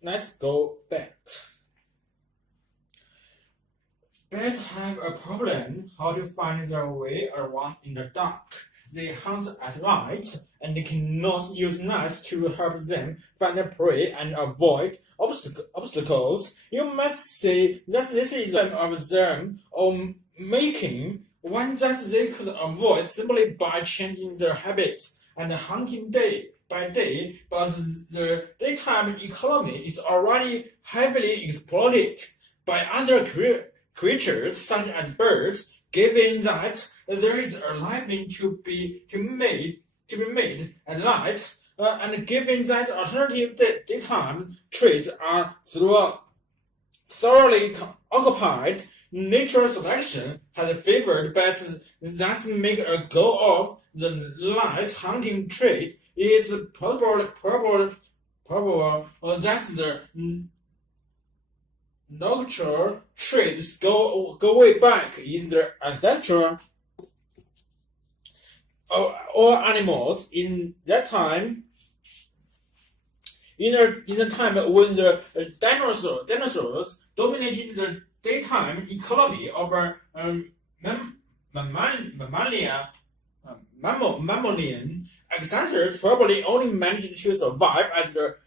Let's go back. Bats have a problem how to find their way around in the dark. They hunt at night and they cannot use light to help them find prey and avoid obstacles. You might say that this is one of them or making one that they could avoid simply by changing their habits and hunting day by day, but the daytime economy is already heavily exploited by other creatures such as birds, given that there is a living to be made at night, and given that alternative daytime trades are thoroughly occupied, natural selection has favored bats that make a go of the light hunting trade. It is probable that the nocturnal traits go way back in the ancestral or animals in that time. In the time when the dinosaurs dominated the daytime ecology over mammalian ancestors probably only managed to survive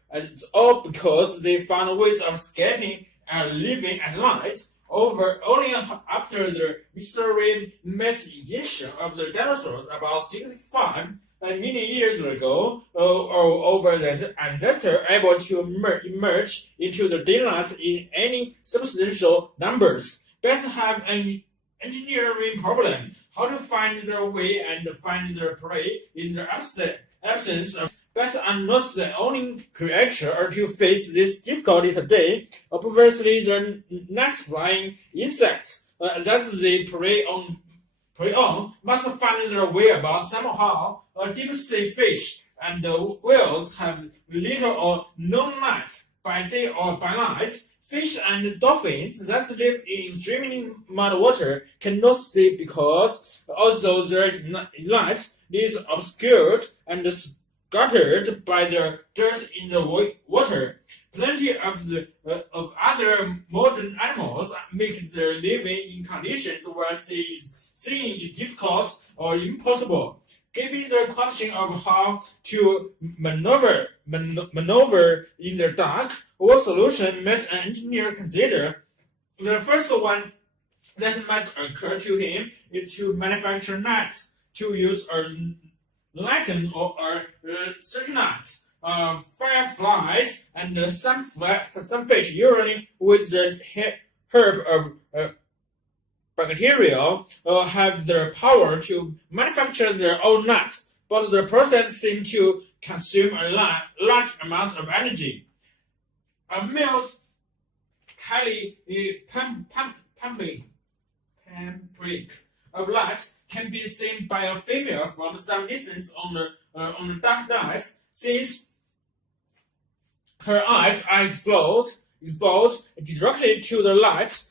as all because they found ways of escaping and living at night. Only after the mystery mass extinction of the dinosaurs about 65 million years ago, over the ancestor able to emerge into the daylight in any substantial numbers. Bats have an engineering problem: how to find their way and find their prey in the absence of. Bats are not the only creature to face this difficulty today. Obviously, the next flying insects that they prey on must find their way about somehow. Deep sea fish and whales have little or no light by day or by night. Fish and dolphins that live in extremely mud water cannot see because although there is light, it is obscured and scattered by the dirt in the water. Plenty of other modern animals make their living in conditions where seeing is difficult or impossible. Given the question of how to maneuver in the dark, what solution must an engineer consider? The first one that must occur to him is to manufacture nets, to use a lichen or cernite, fireflies, and some fish, usually with the help of bacteria, have the power to manufacture their own nuts, but the process seems to consume a large amount of energy. A male's tiny pumping of light can be seen by a female from some distance on the dark night, since her eyes are exposed directly to the light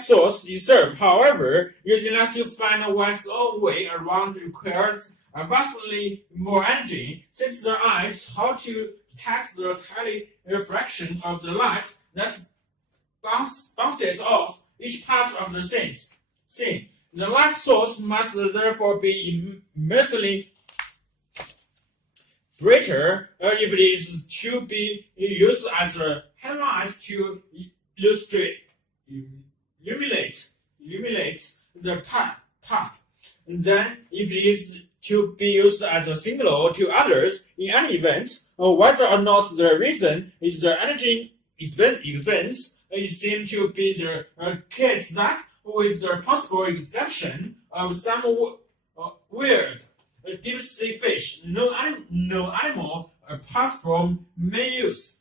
source is served. However, using light to find one's own way around requires vastly more energy, since the eyes how to detect the tiny refraction of the light that bounces off each part of the scene. The light source must therefore be immensely brighter if it is to be used as a headlight to illuminate the path. Then, if it is to be used as a signal to others in any event, whether or not the reason is the energy expense, it seems to be the case that, with the possible exception of some weird deep sea fish, no animal apart from may use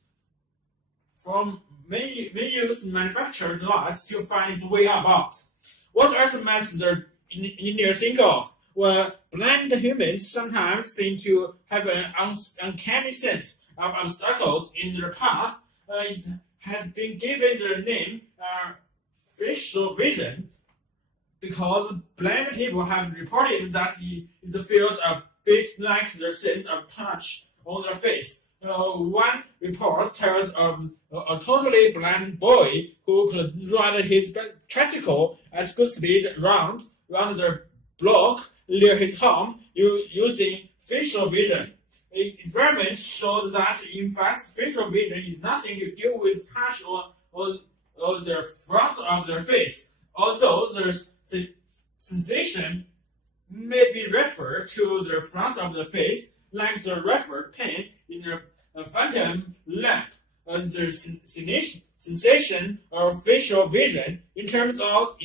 manufactured lights to find its way about. What else must the engineer think of? Well, blind humans sometimes seem to have an uncanny sense of obstacles in their path. It has been given the name visual vision because blind people have reported that it feels a bit like their sense of touch on their face. One report tells of a totally blind boy who could ride his tricycle at good speed around the block near his home using facial vision. Experiments showed that, in fact, facial vision is nothing to do with touch or the front of their face, although the sensation may be referred to the front of the face, like the referred pain in a phantom lamp. The sensation of facial vision, it turns out,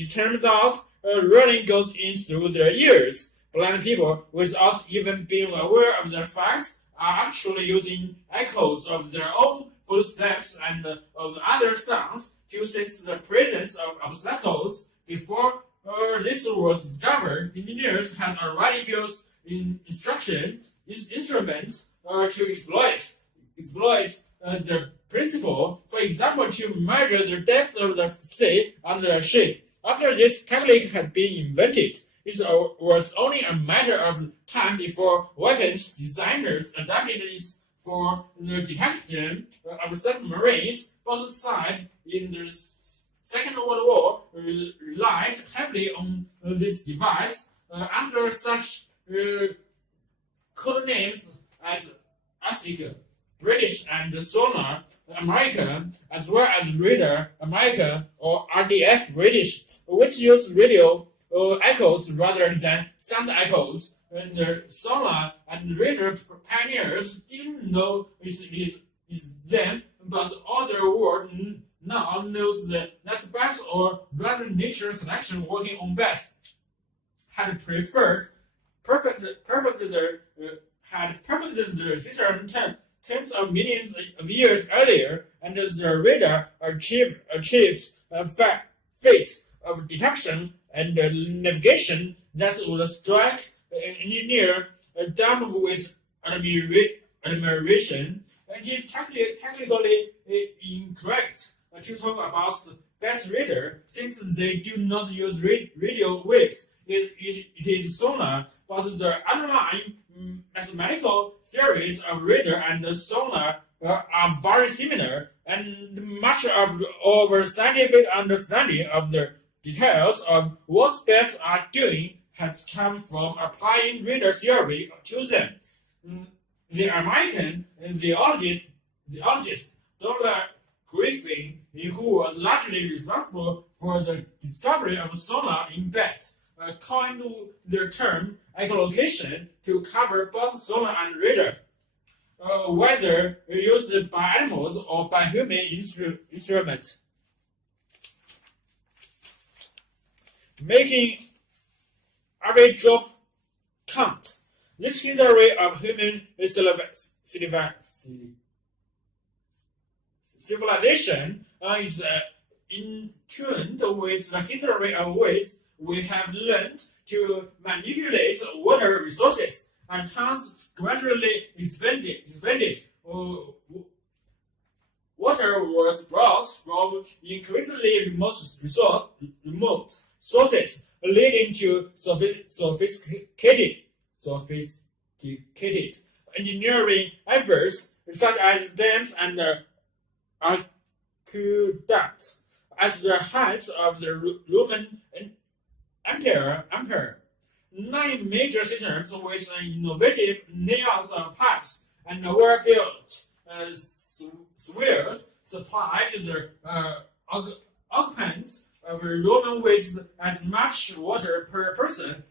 running goes in through their ears. Blind people, without even being aware of the facts, are actually using echoes of their own footsteps and of other sounds to sense the presence of obstacles. Before this was discovered, engineers had already built instruments to exploit the principle. For example, to measure the depth of the sea under a ship. After this technique had been invented, it was only a matter of time before weapons designers adapted it for the detection of submarines. Both sides in the Second World War relied heavily on this device under such code names as ASIC, British, and Sonar, American, as well as Radar, American, or RDF, British, which use radio echoes rather than sound echoes. And the Sonar and Radar pioneers didn't know it is them, but all the world now knows that bats, or rather nature selection working on bats, had perfected the system tens of millions of years earlier, and the radar achieved a feat of detection and navigation that would strike an engineer dumb with admiration. It is technically incorrect to talk about bat radar, since they do not use radio waves. It is sonar, but the underlying mathematical theories of radar and sonar are very similar, and much of our scientific understanding of the details of what bats are doing has come from applying radar theory to them. The American geologist Dr. Griffin, who was largely responsible for the discovery of sonar in bats, coined the term echolocation to cover both sonar and radar, whether used by animals or by human instruments. Making every drop count. This history of human civilization is in tune with the history of ways we have learned to manipulate water resources, and towns gradually expanded. Water was brought from increasingly remote sources, leading to sophisticated engineering efforts such as dams and aqueducts. At the height of the Roman Empire, 9 major systems with innovative layouts of pipes and were built. Spheres supplied the occupants of Roman with as much water per person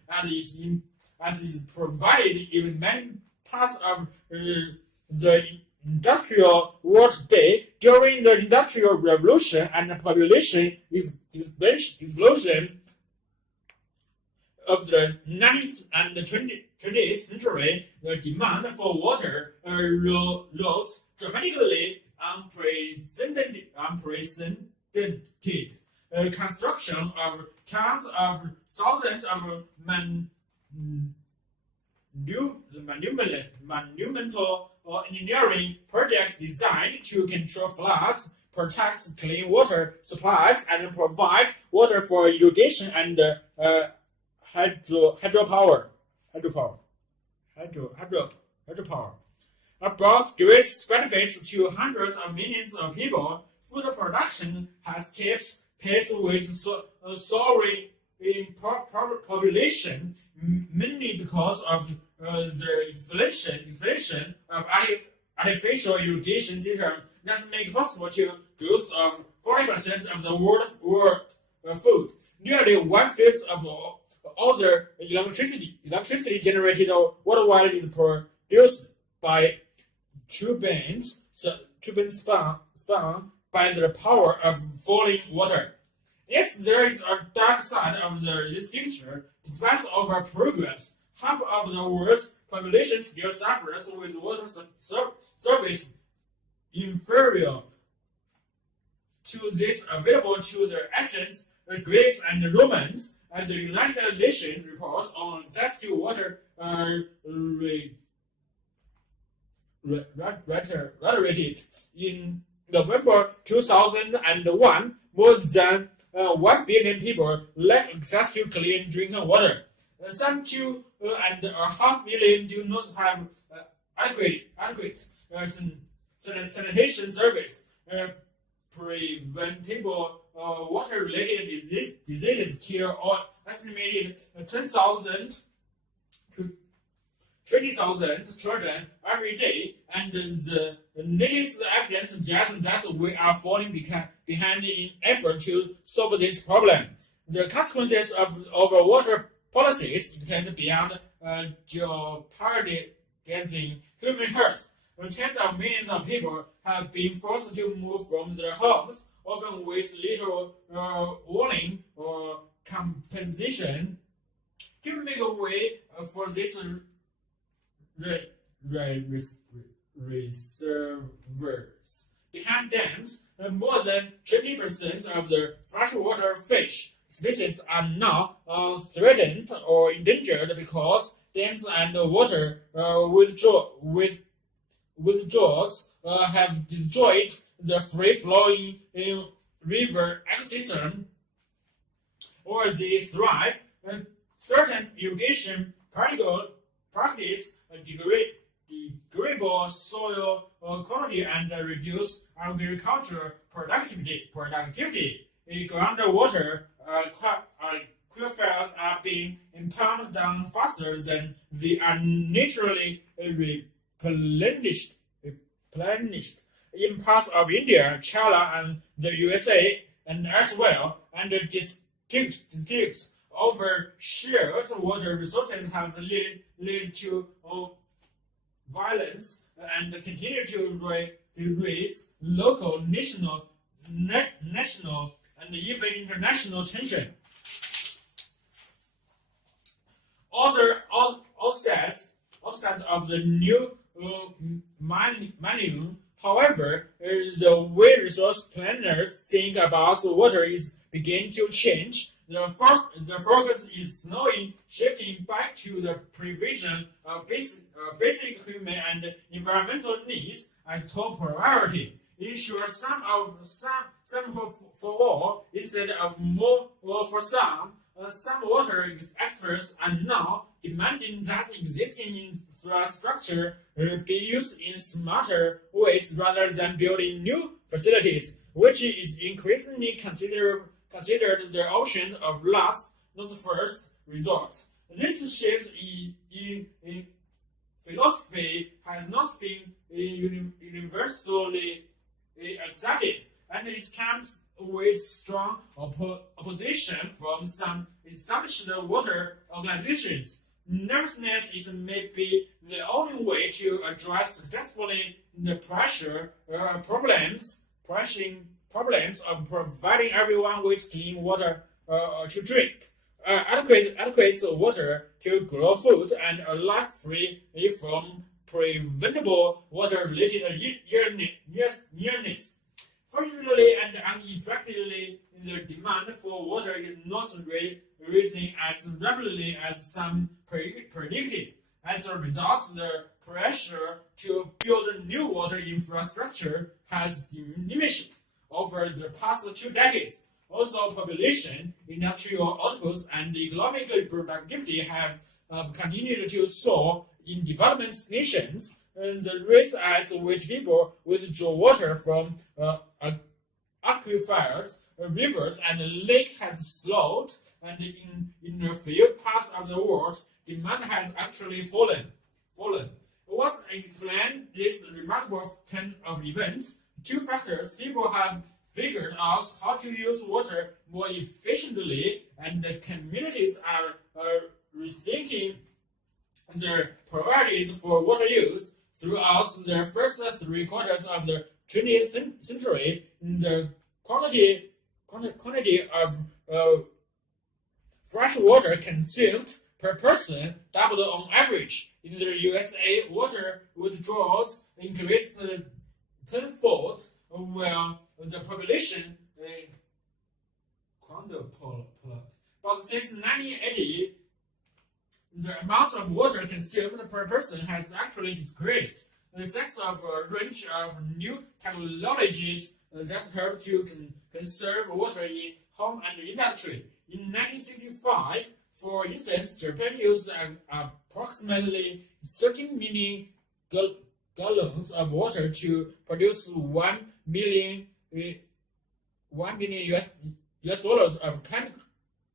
as is provided in many parts of the industrial world today. During the Industrial Revolution and the population explosion of the 19th and the 20th century, the demand for water rose dramatically. Unprecedented construction of tens of thousands of monumental engineering projects designed to control floods, protect clean water supplies, and provide water for irrigation and hydropower. brought great benefits to hundreds of millions of people. Food production has kept pace with soaring population, mainly because of the explosion of artificial irrigation system that make possible to growth of 40% of the world food. Nearly 1/5 of all the electricity generated worldwide is produced by turbines spun by the power of falling water. Yes, there is a dark side of this picture. Despite our progress, half of the world's population still suffers with water service inferior to this available to the ancients, the Greeks, and the Romans. And the United Nations reports on access to water reiterated in November 2001. More than 1 billion people lack access to clean drinking water. Some 2.5 million do not have adequate sanitation service. Preventable water-related diseases kill or estimated 10,000 to 20,000 children every day, and the latest evidence suggests that we are falling behind in effort to solve this problem. The consequences of our water policies extend beyond jeopardizing human health. Tens of millions of people have been forced to move from their homes, often with little warning or compensation. To make a way for this reservoirs behind dams, more than 20% of the freshwater fish species are now threatened or endangered because dams and water withdrawals have destroyed the free-flowing river ecosystem, or they thrive. Certain irrigation practice degradable soil quality and reduce agricultural productivity. Groundwater aquifers are being pumped down faster than they are naturally replenished in parts of India, China, and the USA, and elsewhere. And disputes over shared water resources have led to violence and continue to raise local, national, and even international tension. Other offsets of the new manual, however, the way resource planners think about water is beginning to change. The focus is slowly shifting back to the provision of basic human and environmental needs as top priority. Ensure some for all instead of more for some. Some water experts are now demanding that existing infrastructure be used in smarter ways rather than building new facilities, which is increasingly considered the option of last, not first resort. This shift in philosophy has not been universally accepted, and it comes with strong opposition from some established water organizations. Nevertheless, it may be the only way to address successfully the problems of providing everyone with clean water to drink, adequate water to grow food, and a life free from preventable water-related illness. Fortunately and unexpectedly, the demand for water is not rising as rapidly as some predicted. As a result, the pressure to build new water infrastructure has diminished over the past 2 decades. Also, population, industrial outputs, and economic productivity have continued to soar in developing nations. the rates at which people withdraw water from aquifers, rivers, and lakes has slowed, and in a few parts of the world, demand has actually fallen. What explains this remarkable turn of events? Two factors. People have figured out how to use water more efficiently, and the communities are rethinking their priorities for water use. Throughout the first 3 quarters of the 20th century, the quantity of fresh water consumed per person doubled on average. In the USA, water withdrawals increased tenfold, while the population quadrupled. But since 1980, the amount of water consumed per person has actually decreased. Thanks of a range of new technologies that help to conserve water in home and industry. In 1965, for instance, Japan used approximately 13 million gallons of water to produce $1 billion US dollars of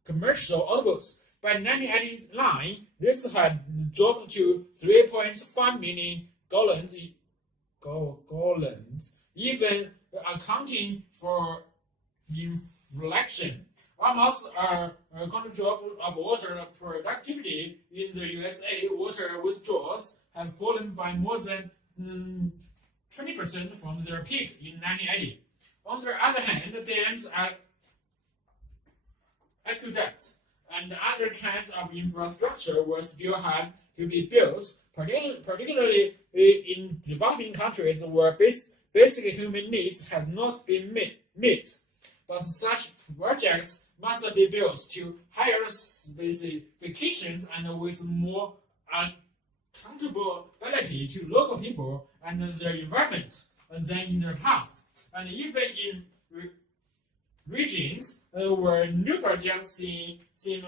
commercial outputs. By 1989, this had dropped to 3.5 million gallons, even accounting for inflation. Almost a drop of water productivity in the USA. Water withdrawals have fallen by more than 20% from their peak in 1980. On the other hand, dams, aqueducts, and other kinds of infrastructure will still have to be built, particularly in developing countries where basic human needs have not been met. But such projects must be built to higher specifications and with more accountability to local people and their environment than in the past. And even in regions where new projects seem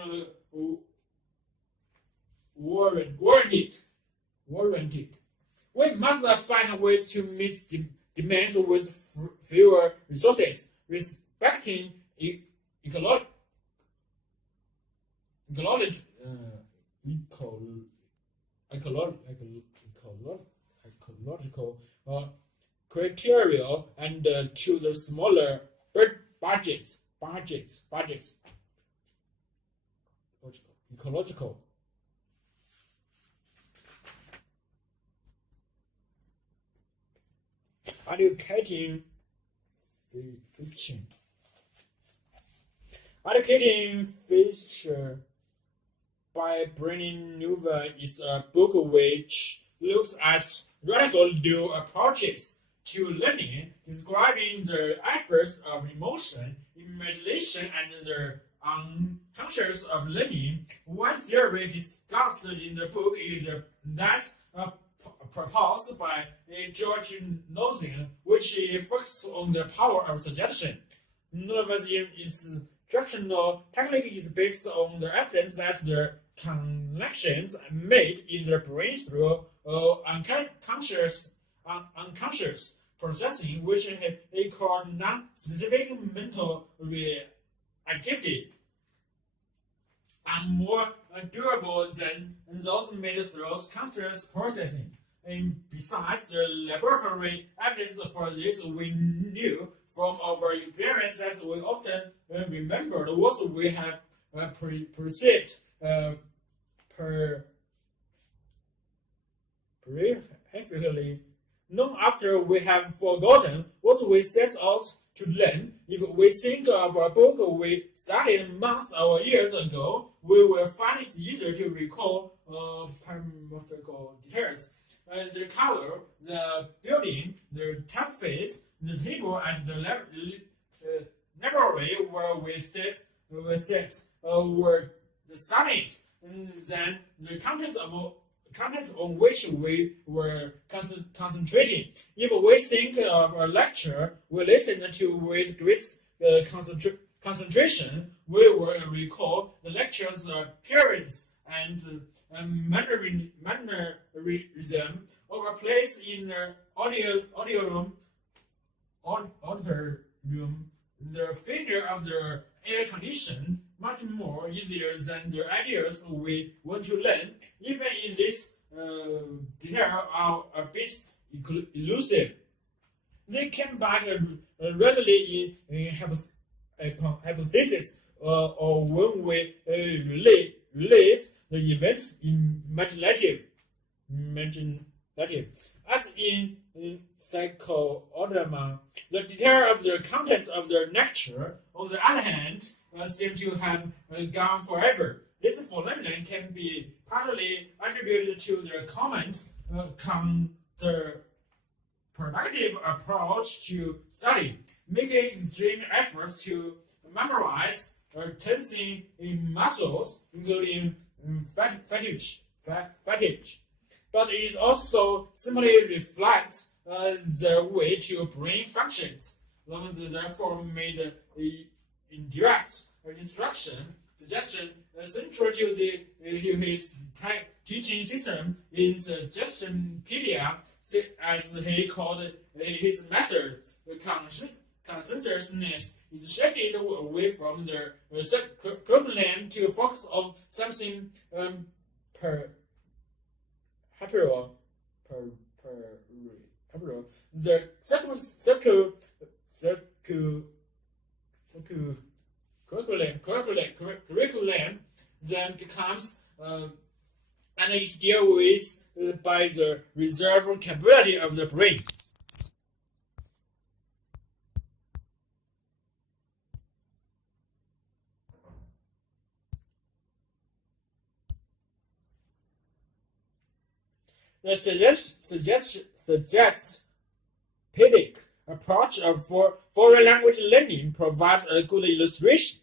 warranted, we must find ways to meet demands with fewer resources, respecting ecological criteria and to the smaller budgets. Ecological. Educating Fisher by Brennan Newman is a book which looks at radical new approaches to learning, describing the efforts of emotion, imagination, and the unconscious of learning. One theory discussed in the book is that proposed by George Nozick, which focuses on the power of suggestion. Nozick's instructional technique is based on the evidence that the connections made in the brain through unconscious processing, which they call non-specific mental activity, are more durable than those made through conscious processing. And besides the laboratory evidence for this, we knew from our experience that we often remembered what we have perceived peripherally. Long after we have forgotten what we set out to learn, if we think of a book we studied months or years ago, we will find it easier to recall peripheral details. The color, the building, the typeface, the table, and the library where we sit were studied. Then the content on which we were concentrating. If we think of a lecture we listen to with great concentration, we will recall the lecture's appearance and mannerism over place in the audio room, auditor room, the failure of the air condition much more easier than the ideas we want to learn. Even in this detail are a bit elusive. They came back readily in hypothesis or when we relive the events imaginative. As in psychodrama, the detail of the contents of the lecture, on the other hand, seem to have gone forever. This phenomenon can be partly attributed to the comments counterproductive approach to study, making extreme efforts to memorize tensing muscles, including fatigue. But it also simply reflects the way to brain functions. Therefore, made indirect suggestion central to his teaching system in Suggestionpedia, as he called his method. The consciousness is shifted away from the curriculum to focus on something the curriculum then becomes and is dealt with by the reserve capability of the brain. The suggests pedagogic approach of foreign language learning provides a good illustration.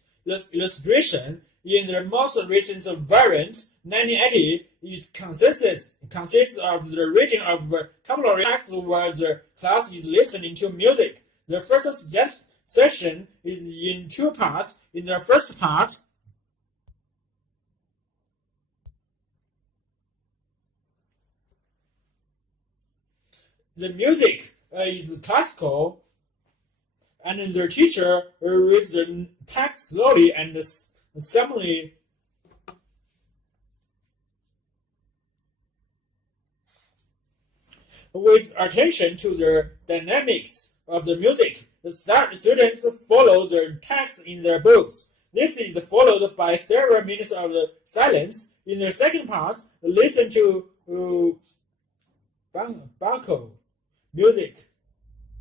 In the most recent variant, 1980, it consists of the reading of vocabulary text while the class is listening to music. The first session is in two parts. In the first part, the music is classical, and the teacher reads the text slowly and solemnly. With attention to the dynamics of the music, the students follow the text in their books. This is followed by several minutes of silence. In the second part, listen to Bacco music,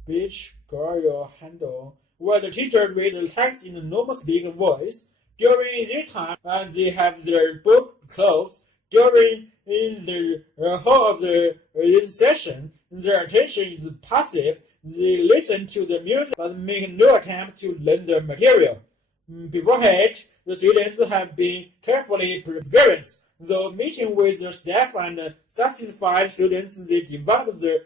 Beach Girl Your Handle, where the teacher reads the text in a normal speaking voice. During this time, they have their book closed. During the whole of this session, their attention is passive. They listen to the music but make no attempt to learn the material. Beforehand, the students have been carefully prepared. Though meeting with the staff and satisfied students, they develop the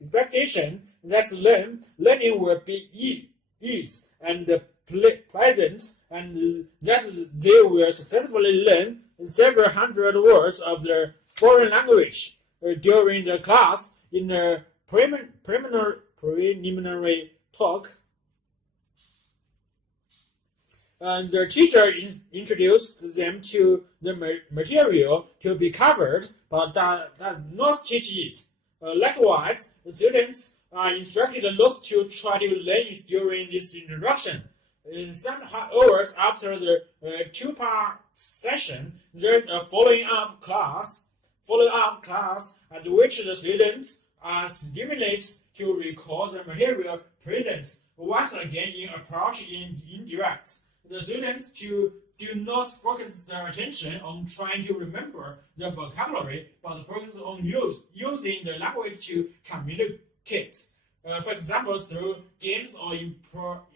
expectation that learning will be easy and pleasant, and that they will successfully learn several hundred words of the foreign language during the class. In the preliminary talk, the teacher introduced them to the material to be covered, but does not teach it. Likewise, the students are instructed not to try to learn it during this introduction. In some hours after the two-part session, there's a follow-up class at which the students are stimulated to recall the material present. Once again, in approach indirect. The students do not focus their attention on trying to remember the vocabulary, but focus on using the language to communicate. For example, through games or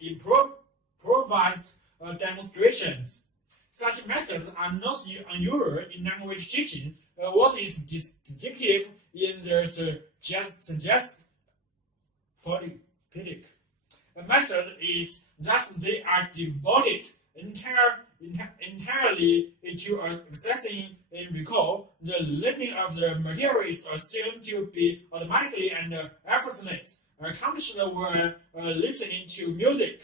improvised demonstrations. Such methods are not unusual in language teaching. What is distinctive in the suggest pedagogy method is that they are devoted entirely to accessing and recall. The learning of the material is assumed to be automatically and effortless accomplished when listening to music.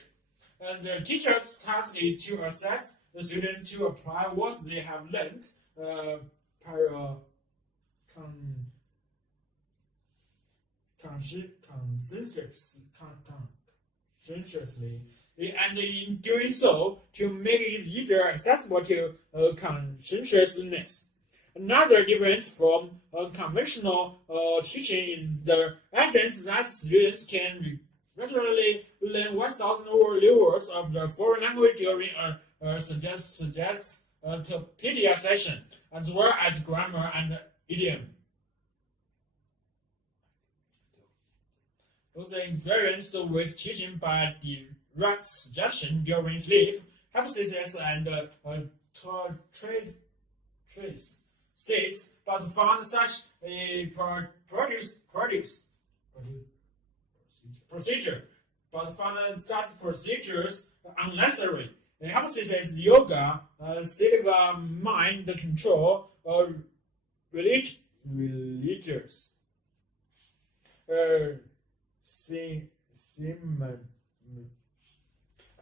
And the teacher's task is to assess the students to apply what they have learned conscientiously, and in doing so, to make it easier accessible to conscientiousness. Another difference from conventional teaching is the evidence that students can regularly learn 1,000 new words of the foreign language during a Suggested session, as well as grammar and idiom. Those experienced with teaching by direct suggestion during sleep, hypothesis, and trace states, but found such a procedures unnecessary. The hypothesis yoga, silver mind control, or religious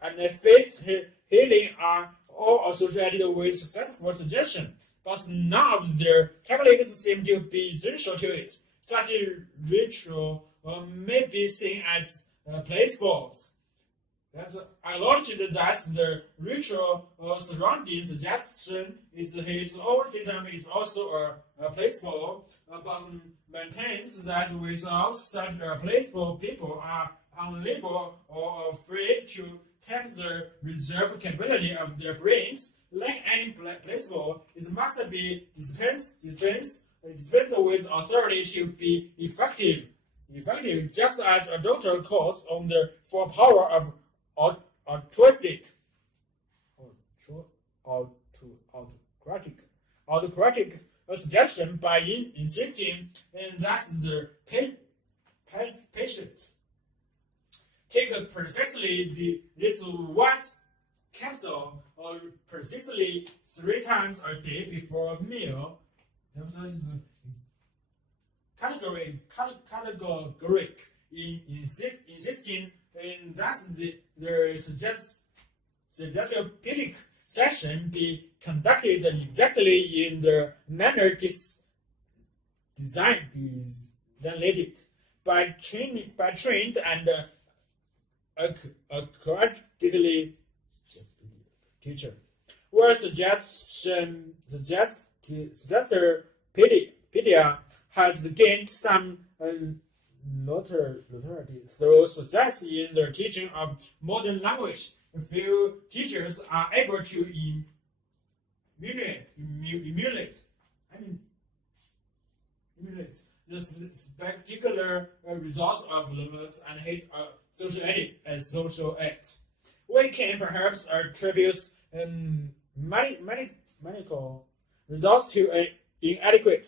and faith healing are all associated with successful suggestion, but none of their techniques seem to be essential to it. Such a ritual may be seen as placeballs. That's acknowledged that the ritual surrounding suggestion is his own system is also a placebo, but maintains that without such a placebo, people are unable or afraid to tap the reserve capability of their brains. Like any placebo, it must be dispensed with authority to be effective, just as a doctor calls on the full power of autocratic suggestion by insisting that the patient take precisely this one capsule or precisely 3 times a day before a meal. That is categoric in insisting that the suggestive session be conducted exactly in the manner designated by trained and accredited teacher. Where suggestorpedia has gained some notoriety through success in the teaching of modern language. Few teachers are able to emulate the spectacular results of Lewis and his social act. We can perhaps attribute medical results to inadequate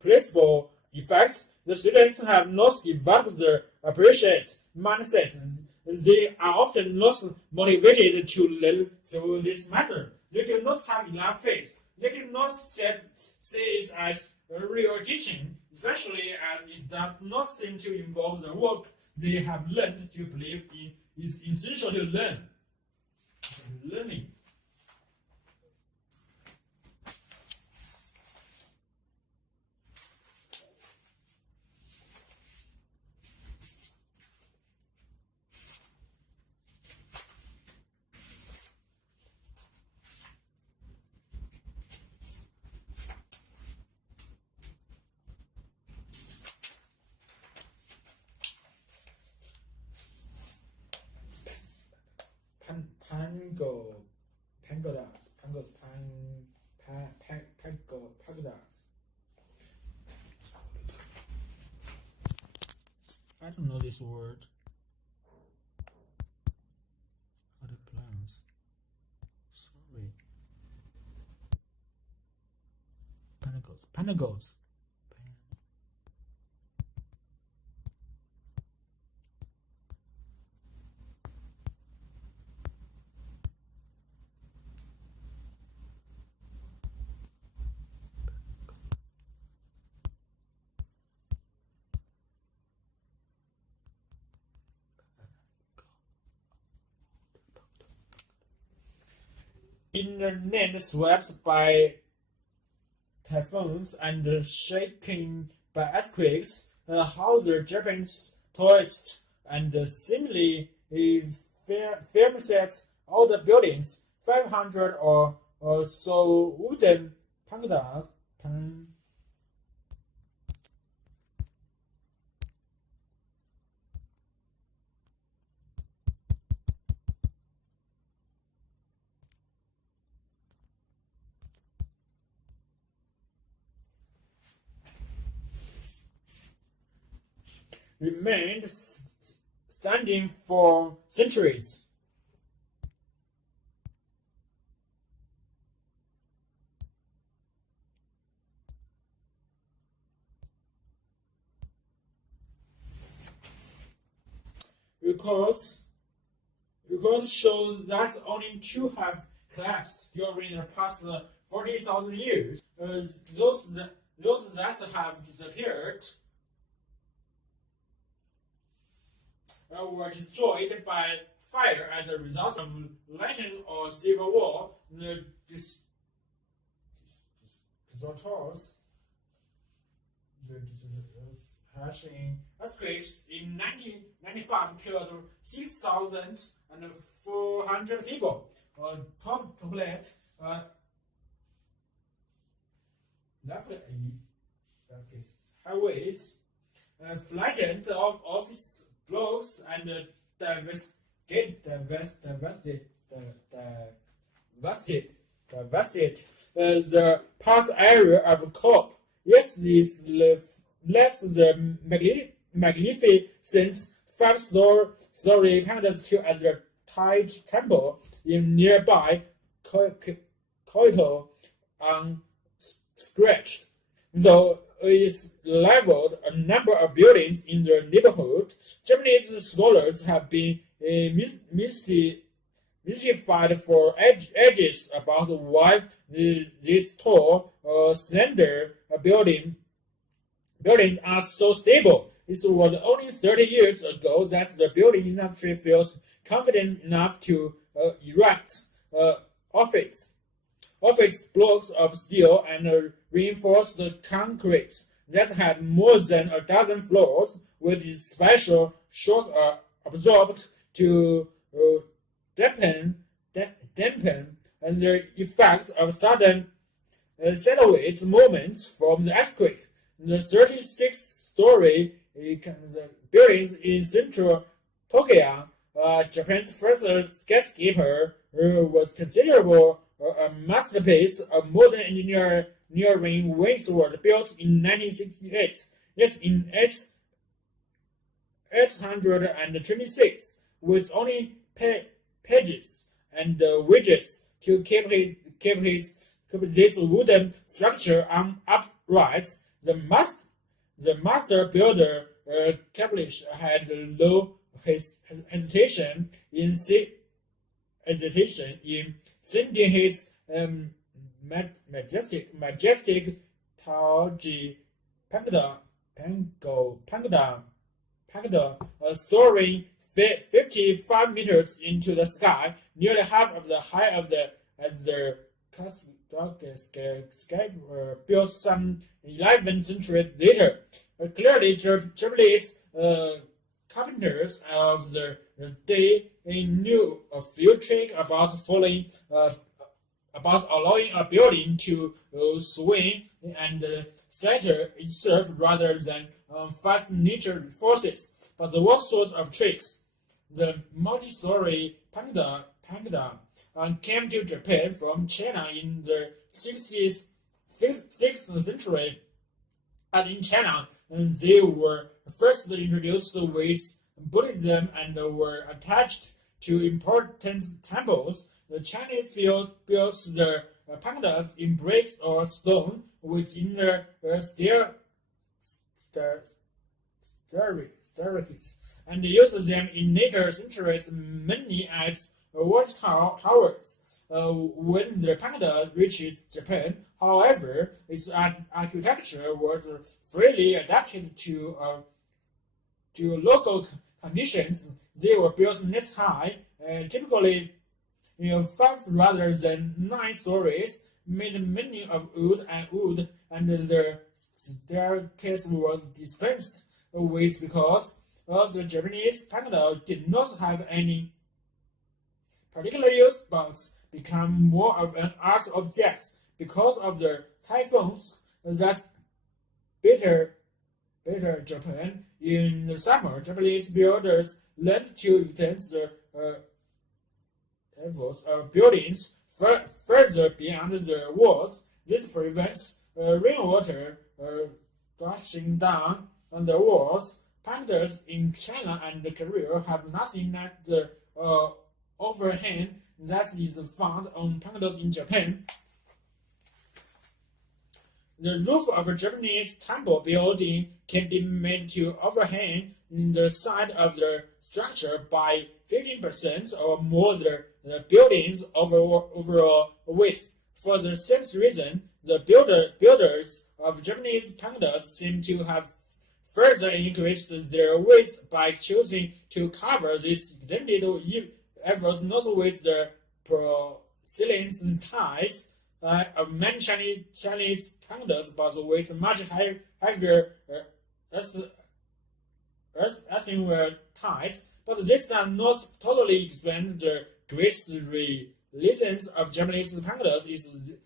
placebo effects. The students have not developed the appreciate mindset. They are often not motivated to learn through this method. They do not have enough faith. They do not see it as real teaching, especially as it does not seem to involve the work they have learned to believe in is essential to learning. Pagodas. I don't know this word. How to pronounce? Sorry. Panagos. inland swept by typhoons and shaken by earthquakes, how the Japanese tourists and similarly firm sets all the buildings, 500 or so wooden pandas remained standing for centuries. Records show that only two have collapsed during the past 40,000 years. Those that have disappeared were destroyed by fire as a result of lightning or civil war. The disasters earthquakes in 1995 killed 6,400 people. Toppled highways, flattened office blocks, and devastated the past area of Corp. Yes, this left the magnificent five-story palace to at the Thai temple in nearby Kyoto unscratched. Though it leveled a number of buildings in the neighborhood, Japanese scholars have been mystified for ages about why these tall, slender buildings are so stable. It was only 30 years ago that the building industry feels confident enough to erect office blocks of steel and reinforced concrete that had more than a dozen floors, with special shock absorbed to dampen the effects of sudden sideways movements from the earthquake. The 36-story buildings in central Tokyo, Japan's first skyscraper, was considerable a masterpiece of modern engineering which was built in 1968. Yet in 826, with only pages and widgets to keep this wooden structure upright, the master builder Cablish had low hesitation in sending his majestic Taoji Pangda soaring 55 meters into the sky, nearly half of the height of the sky built some 11th century later. Clearly, Japanese carpenters of the day knew a few tricks about allowing a building to swing and center itself rather than fight nature forces. But what sorts of tricks? The multi-story Pangda came to Japan from China in the 6th century, and in China they were first introduced with Buddhism and were attached to important temples. The Chinese built the pandas in bricks or stone with inner staircases, and used them in later centuries many as watchtowers. When the panda reached Japan, however, its architecture was freely adapted to local conditions. They were built neck high, typically in 5 rather than 9 stories, made many of wood, and the staircase was dispensed with because the Japanese panel did not have any particular use, but become more of an art object because of the typhoons that bitter Japan. In the summer, Japanese builders learned to extend the levels of buildings further beyond the walls. This prevents rainwater gushing down on the walls. Painters in China and Korea have nothing like the overhang that is found on panels in Japan. The roof of a Japanese temple building can be made to overhang the side of the structure by 15% or more the building's overall width. For the same reason, the builders of Japanese panels seem to have further increased their width by choosing to cover this extended efforts not with the porcelain tiles of many Chinese panels, but with much heavier earthenware tiles. But this does not totally explain the great resilience of Japanese panels. Is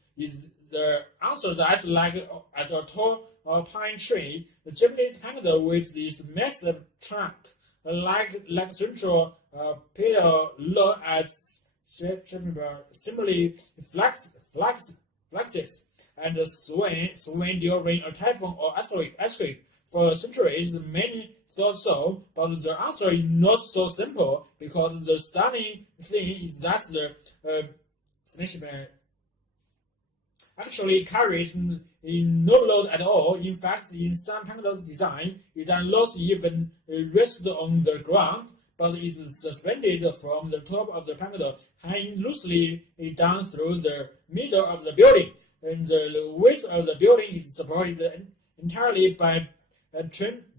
the answer that, like at a tall pine tree, the Japanese panel with this massive trunk, like central pillar low at simply flexes and swing during a typhoon or earthquake. For centuries, many thought so, but the answer is not so simple because the stunning thing is that the spaceship actually carries no load at all. In fact, in some panel design, it does not even rest on the ground, but is suspended from the top of the panel, hanging loosely down through the middle of the building. And the width of the building is supported entirely by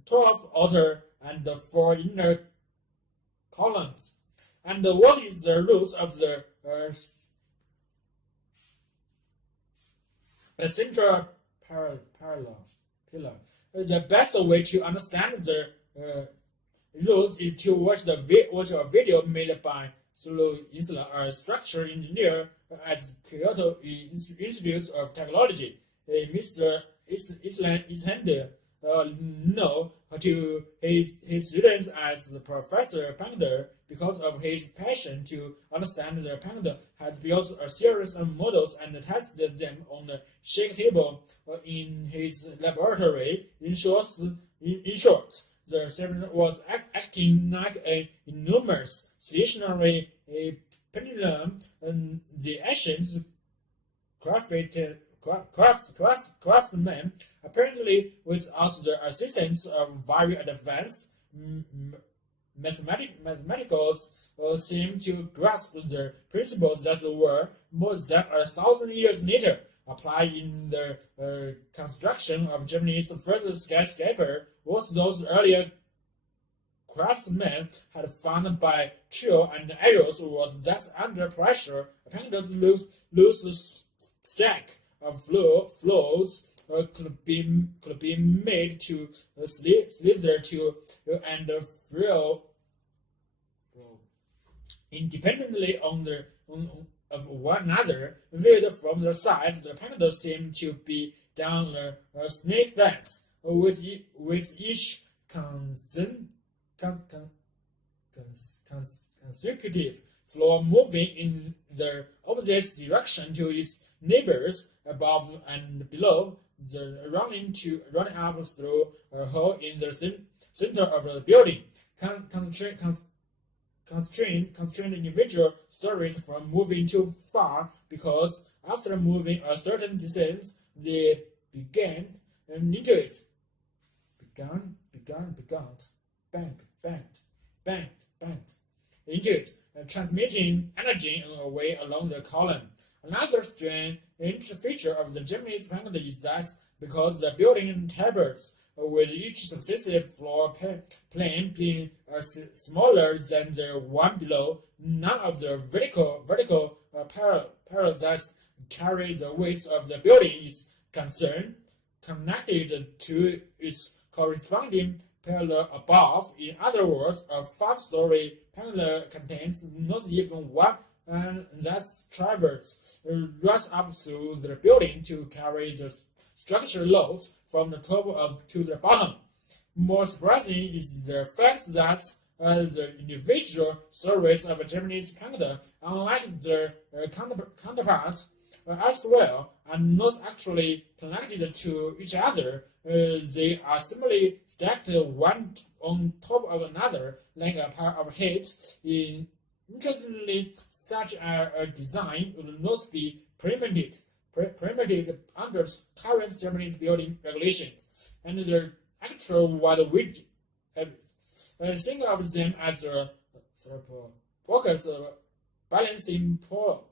12 outer and 4 inner columns. And what is the root of the central pillar? The best way to understand the root is to watch a video made by Sulu Isla, a structural engineer at Kyoto Institute of Technology. Mr. Island is handed know to his students as Professor Panda because of his passion to understand the Panda has built a series of models and tested them on the shake table in his laboratory. In short, the servant was acting like a enormous stationary pendulum, and the ancient craftsman, apparently without the assistance of very advanced mathematicals, seemed to grasp the principles that were more than 1,000 years later applied in the construction of Germany's first skyscraper. What those earlier craftsmen had found by trial and errors was that under pressure, a pendant loose stack of flows could be made to slither to and flow independently of one another. Viewed from the side, the pendant seemed to be down a snake dance, with each consecutive floor moving in the opposite direction to its neighbors above and below, running up through a hole in the center of the building. Constrained individual stories from moving too far because after moving a certain distance, they began into it. Bang, into it, transmitting energy in a way along the column. Another strange feature of the Japanese panel is that because the building tables with each successive floor plane being smaller than the one below. None of the vertical parallels carry the weight of the building is concerned, connected to its corresponding parallel above. In other words, a 5-story parallel contains not even one, and thus traverse runs up through the building to carry the structural loads from the top to the bottom. More surprising is the fact that the individual stories of Japanese Canada, unlike their counterparts elsewhere, are not actually connected to each other. They are simply stacked one on top of another, like a pile of hay. Interestingly, such a design would not be permitted under current Japanese building regulations, and the actual what we think of them as a pockets of balancing polo.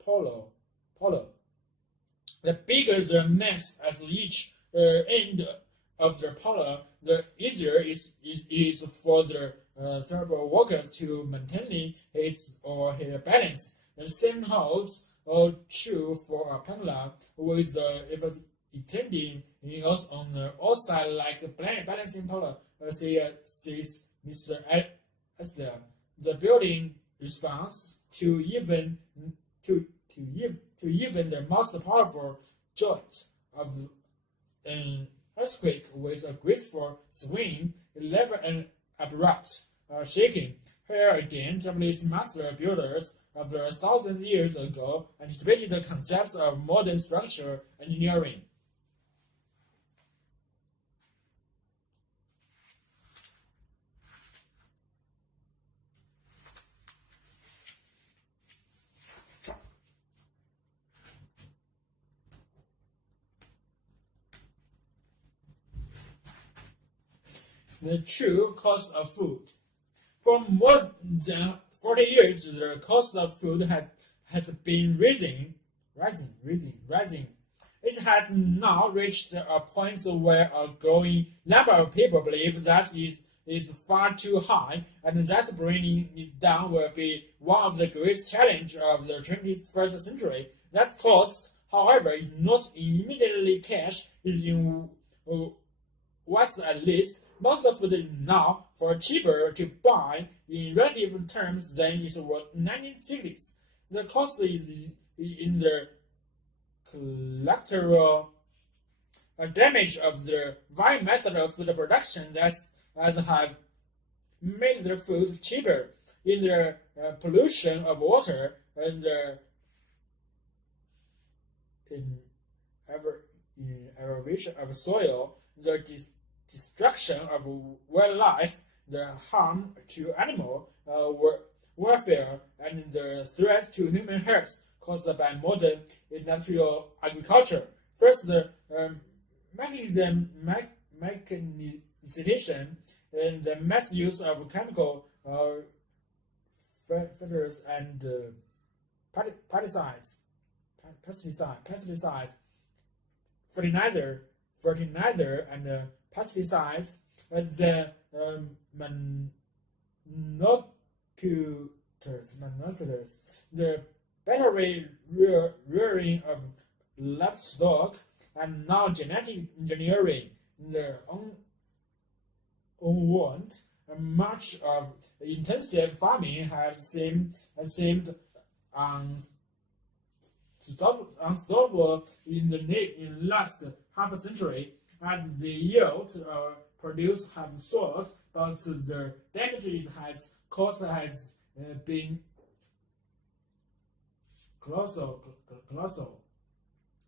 The bigger the mass at each end of the polo, the easier it is for the cerebral workers to maintain his or her balance. The same holds true for a pendulum with if extending needles on the outside like a balancing polo. Says Mr. Esther. The building responds to even the most powerful joint of an earthquake with a graceful swing, lever and abrupt shaking. Here again, Japanese master builders of 1,000 years ago anticipated the concepts of modern structural engineering. The true cost of food. For more than 40 years, the cost of food has been rising. It has now reached a point where a growing number of people believe that it is far too high, and that bringing it down will be one of the greatest challenges of the 21st century. That cost, however, is not immediately cash. In West at least, most of food is now far cheaper to buy in relative terms than it was in the 1960s. The cost is in the collateral damage of the very method of food production as have made the food cheaper, in the pollution of water and the erosion of soil, the destruction of wildlife, the harm to animal welfare, and the threat to human health caused by modern industrial agriculture. First, the mechanization and the mass use of chemical fertilizers and pesticides, fertilizer and pesticides, the monocultures, the battery rearing of livestock, and now genetic engineering, the unwarned. Much of intensive farming has seemed unstoppable in the last half a century, as the yield produced has soared, but the damage has caused has been colossal.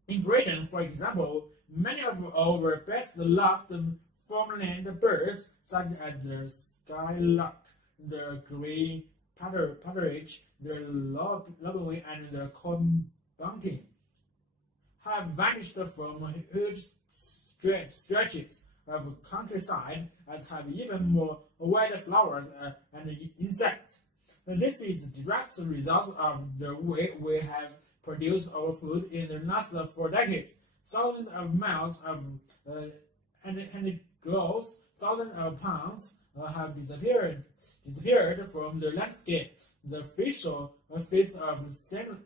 In Britain, for example, many of our best-loved farmland birds, such as the skylark, the grey partridge, the logwing, and the corn bunting, have vanished from huge stretches of countryside, as have even more wildflowers and insects. This is a direct result of the way we have produced our food in the last 4 decades. Thousands of miles of growth, thousands of pounds have disappeared from the landscape. The facial face of salmon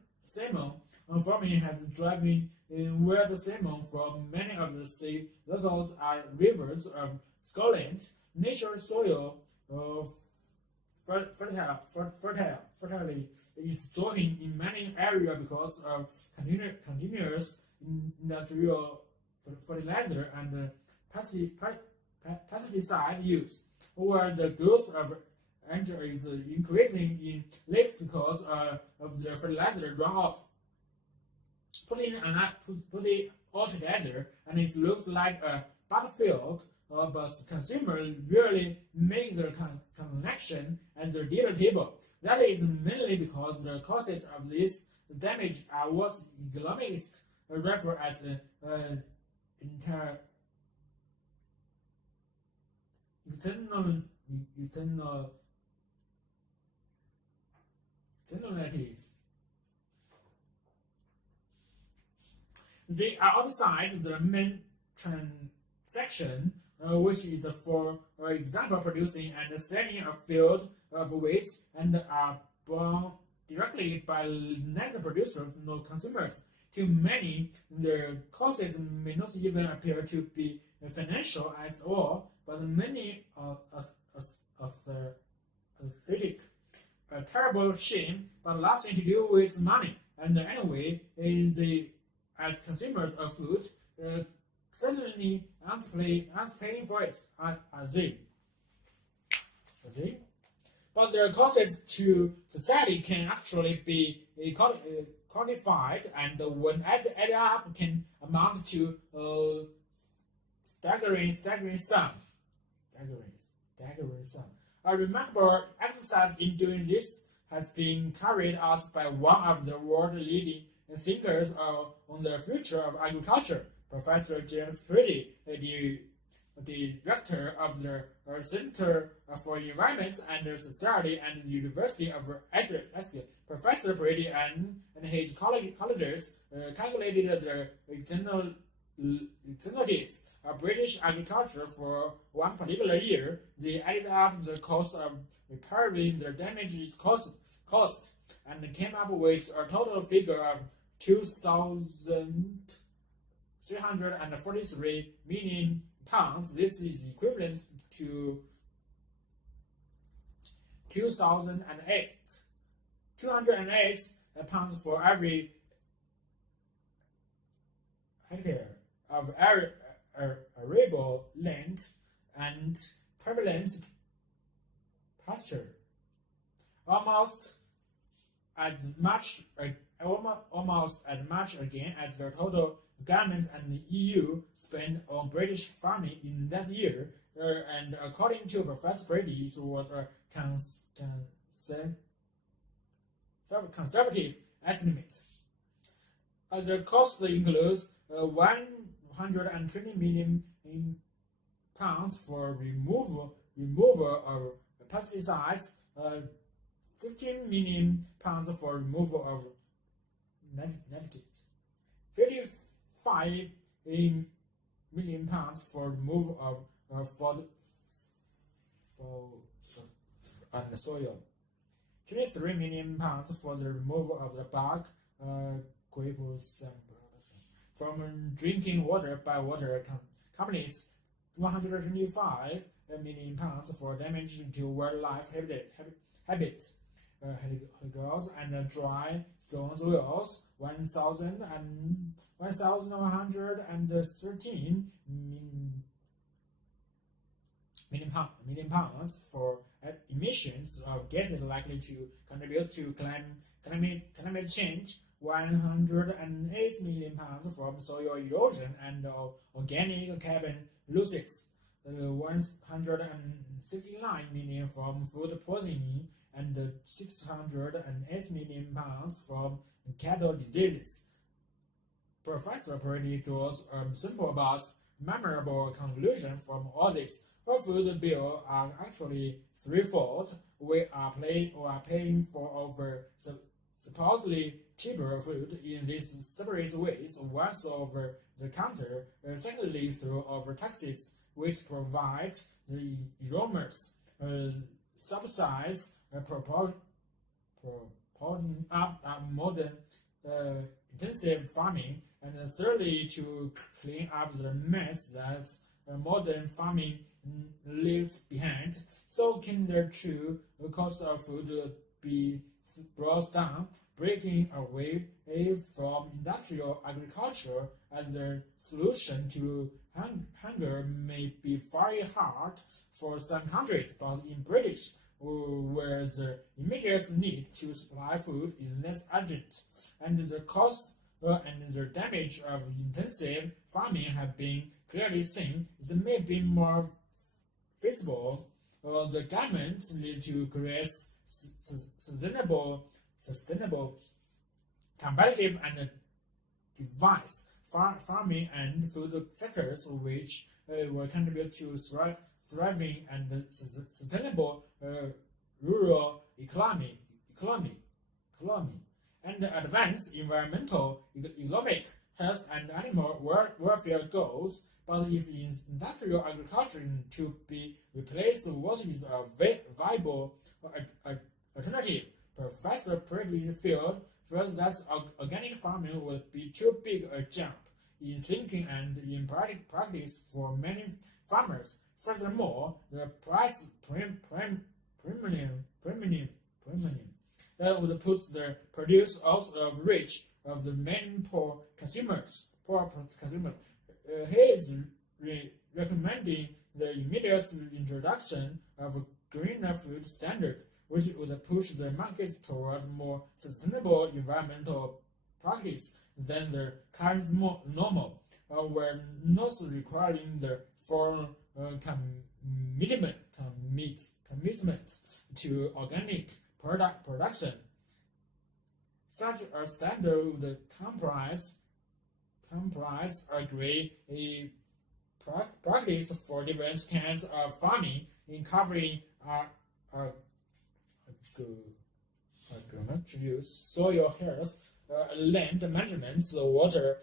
farming has driven wild salmon from many of the sea locals and rivers of Scotland. Natural soil fertility is dropping in many areas because of continuous industrial fertilizer and pesticide use, while the growth of algae is increasing in lakes because of the fertilizer runoff. Putting it all together, and it looks like a battlefield, but consumers rarely make the connection at the dinner table. That is mainly because the causes of this damage are what economists refer as externalities. They are outside the main transaction, which is for example producing and selling a field of wheat, and are bought directly by neither producers nor consumers. To many, the causes may not even appear to be financial at all, but many are aesthetic. A terrible shame, but nothing to do with money. And anyway, as consumers of food, certainly aren't paying for it, are they? But their causes to society can actually be quantified, and when added up, can amount to staggering sum. A remarkable exercise in doing this has been carried out by one of the world's leading thinkers on the future of agriculture, Professor James Pretty, the director of the Center for Environment and Society at the University of Essex. Professor Pretty and his colleagues calculated the externalities of British agriculture for one particular year. They added up the cost of repairing the damaged cost and came up with a total figure of £2,343 million. This is equivalent to 208 pounds for every hectare of arable land and prevalent pasture. Almost as much again as the total government and the EU spent on British farming in that year, and according to Professor Brady, it was a conservative estimate. The cost includes 120 million pounds for removal of pesticides, 16 million pounds for removal of natives, 55 million pounds for removal of the soil, 23 million pounds for the removal of the bark from drinking water by water companies, 125 million pounds for damage to wildlife habitat, girls and dry stone wells, 1,113 million pounds for emissions of gases likely to contribute to climate change, 108 million pounds from soil erosion and organic carbon losses, 169 million from food poisoning, and 608 million pounds from cattle diseases. Professor Pretty draws a simple but memorable conclusion from all this. Our food bill are actually threefold. We are paying for over supposedly cheaper food in these separate ways. Once over the counter, secondly through over taxes, which provide the enormous subsidies propping up modern intensive farming, and thirdly, to clean up the mess that modern farming leaves behind. So can the true cost of food be brought down, breaking away from industrial agriculture as the solution to hunger may be very hard for some countries, but in British, where the immediate need to supply food is less urgent, and the cost and the damage of intensive farming have been clearly seen, it may be more feasible. The government need to create sustainable, competitive and diverse farming and food sectors which will contribute to thriving and sustainable rural economy, and advance environmental, economic, health, and animal welfare goals. But if industrial agriculture to be replaced, what is a viable alternative? Professor Pridfield feels that organic farming would be too big a jump in thinking and in practice for many farmers. Furthermore, the price premium would put the produce out of reach of the many poor consumers. He is recommending the immediate introduction of a greener food standard, which would push the markets towards more sustainable environmental practice than the current normal, where not requiring the full commitment to organic production. Such a standard would comprise a practice for different kinds of farming, in covering soil health, land management, water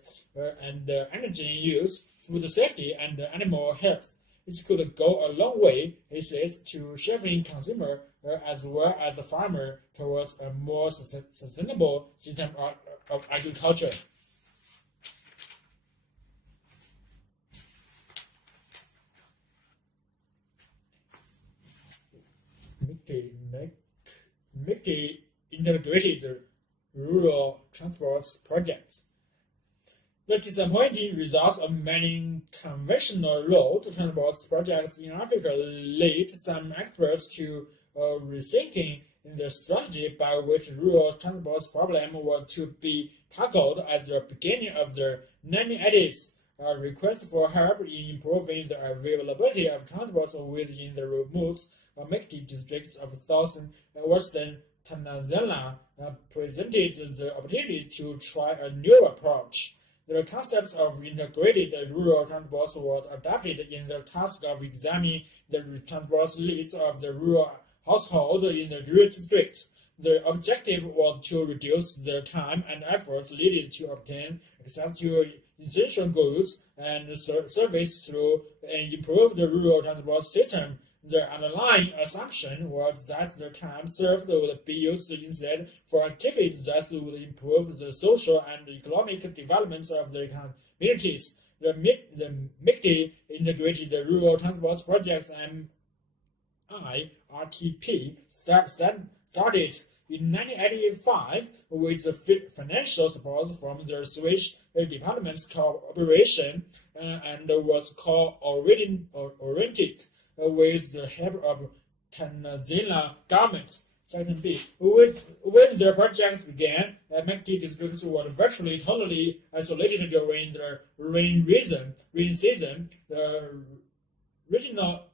and energy use, food safety, and animal health. It could go a long way, he says, to shaping consumer as well as the farmer towards a more sustainable system of agriculture. Mickey integrated rural transport projects. The disappointing results of many conventional road transport projects in Africa led some experts to rethinking the strategy by which rural transport problem was to be tackled at the beginning of the 1980s. Requests for help in improving the availability of transport within the remote Mekti districts of southern and western Tanzania presented the opportunity to try a new approach. The concept of integrated rural transport was adopted in the task of examining the transport needs of the rural household in the rural districts. The objective was to reduce the time and effort needed to obtain access to essential goods and service through an improved rural transport system. The underlying assumption was that the time served would be used instead for activities that would improve the social and economic development of the communities. The MICTI integrated rural transport projects MIRTP started in 1985 with the financial support from the Swiss Department's cooperation and was oriented with the help of Tanzania government. Section B. When the projects began, Mekti districts were virtually totally isolated during the rain season. The regional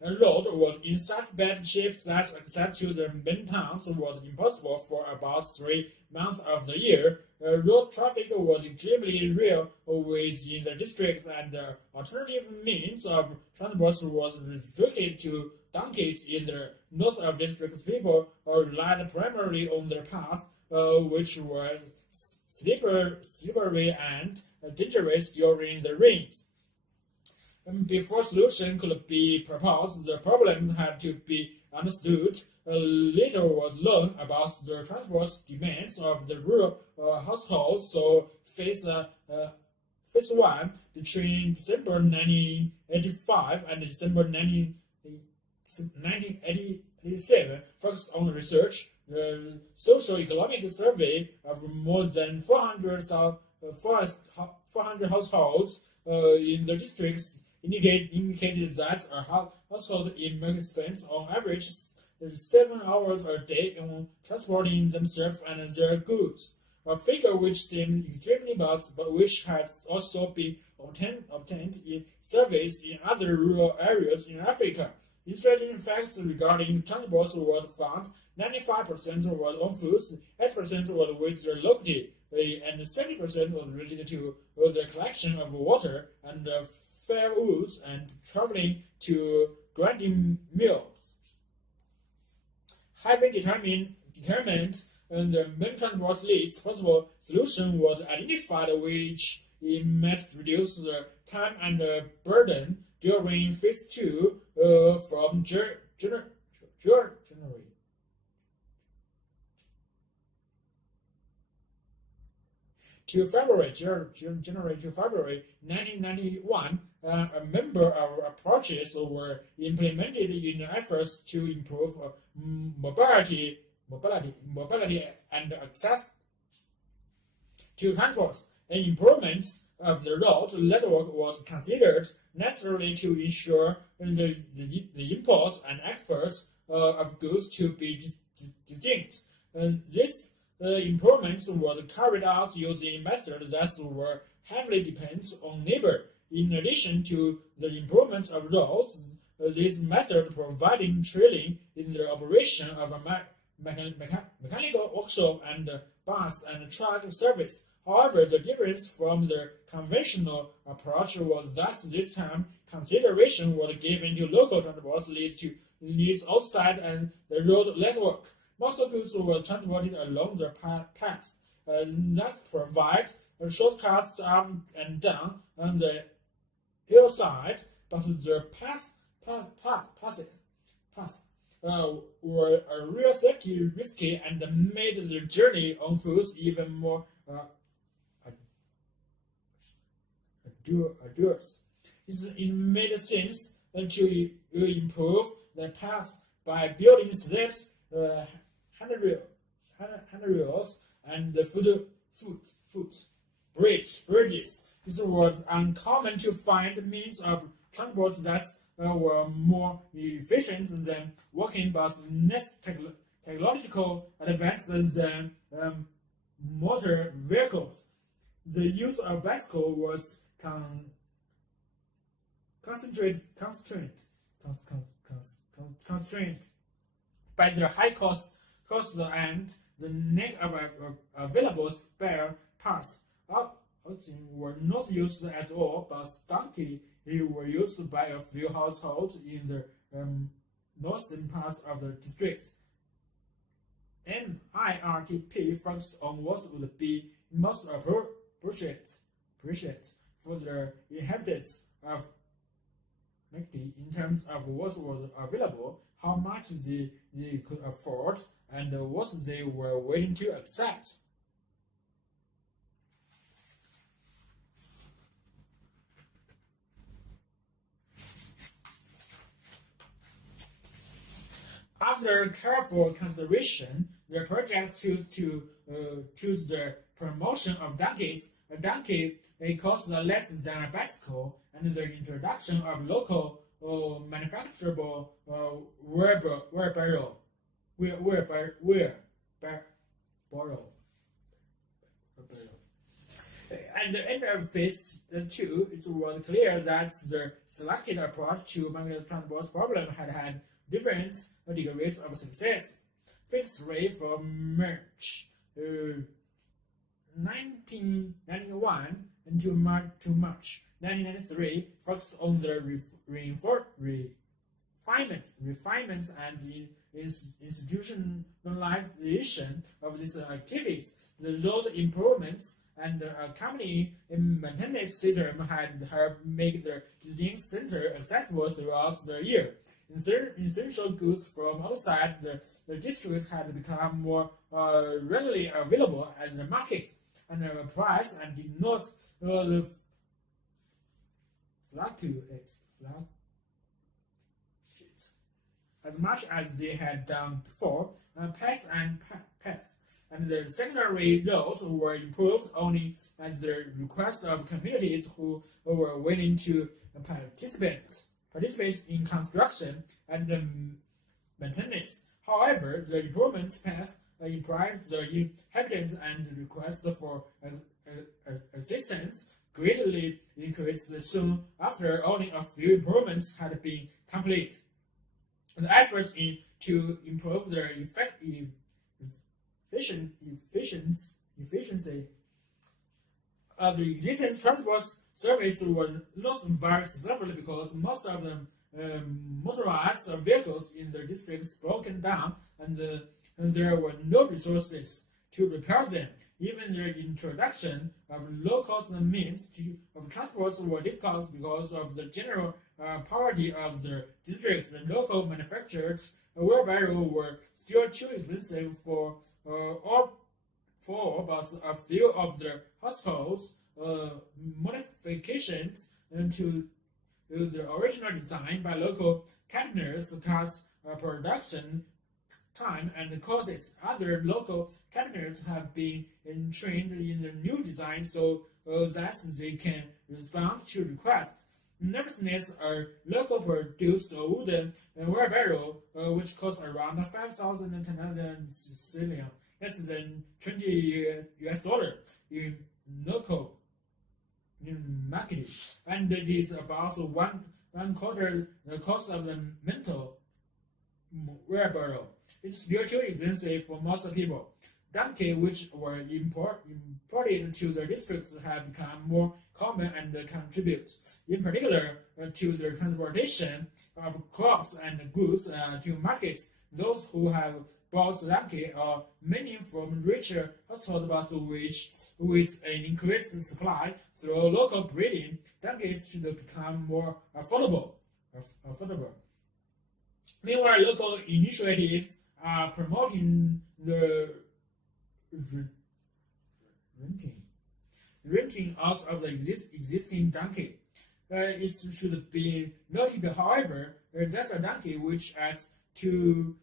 road was in such bad shape that access to the main towns was impossible for about 3 months of the year. Road traffic was extremely rare within the districts, and alternative means of transport was restricted to donkeys in the north of districts. People relied primarily on their path which was slippery and dangerous during the rains. Before solution could be proposed, the problem had to be understood. Little was learned about the transport demands of the rural households. So phase 1 between December 1985 and December 1987 focused on research. The socio-economic survey of more than 400 households in the districts indicated that a household in America spends on average 7 hours a day on transporting themselves and their goods, a figure which seems extremely bad, but which has also been obtained in surveys in other rural areas in Africa. Interesting facts regarding transport were found: 95% were on foods, 8% were with their locality, and 70% was related to the collection of water and firewoods and traveling to grinding mills. Having determined the main transport leads, possible solution was identified which might reduce the time and burden during phase 2 from January to February 1991. A number of approaches were implemented in efforts to improve mobility and access to transport. An improvement of the road network was considered necessary to ensure the imports and exports of goods to be distinct. This improvements were carried out using methods that were heavily dependent on labor. In addition to the improvement of roads, this method providing training in the operation of a mechanical workshop and bus and truck service. However, the difference from the conventional approach was that this time consideration was given to local transport needs outside and the road network. Most goods were transported along the path, that provide shortcuts up and down on the hillside, but the paths were a real safety risky and made the journey on foot even more arduous. It made sense to improve the path by building steps, handrails, and bridges. It was uncommon to find means of transport that were more efficient than walking, but less technological advanced than motor vehicles. The use of bicycle was constrained by the high cost and the lack of available spare parts. Oxen were not used at all, but donkeys were used by a few households in the northern parts of the district. MIRTP focused on what would be most appropriate for the inhabitants of Mekti in terms of what was available, how much they could afford, and what they were willing to accept. After careful consideration, the project to choose the promotion of donkeys. A donkey costs less than a bicycle, and the introduction of local manufacturable wheelbarrow. At the end of phase 2, it was clear that the selected approach to manage transport problem had different degrees of success. Phase 3 from March 1991 to March 1993 focused on the refinement and the institutionalization of these activities, the road improvements and the accompanying maintenance system had helped make the visiting center accessible throughout the year. Essential goods from outside the district had become more readily available at the markets and the price and did not fluctuate as much as they had done before. Paths and the secondary roads were improved only at the request of communities who were willing to participate in construction and maintenance. However, the improvement path implied the inhabitants and requests for assistance greatly increased soon after only a few improvements had been complete. The efforts to improve the efficiency of the existing transport service were not very successful because most of the motorized vehicles in the districts broken down and there were no resources to repair them. Even the introduction of low-cost means of transport were difficult because of the general poverty of the districts. The local manufactured wheelbarrows were still too expensive for but a few of the households modifications to the original design by local cabinets cost production time and causes. Other local cabinets have been trained in the new design so that they can respond to requests. Nevertheless, a local produced wooden wheelbarrow, which costs around 5,000 and 10,000 Sicilian, less than $20 in local market, and it is about one quarter the cost of the mental wheelbarrow. It's still too expensive for most people. Donkeys, which were imported to the districts, have become more common and contribute, in particular, to the transportation of crops and goods to markets. Those who have bought donkey are many from richer households, but with an increased supply through local breeding, donkeys should become more affordable. Meanwhile, local initiatives are promoting the renting out of the existing donkey. It should be noted, however, that a donkey which adds to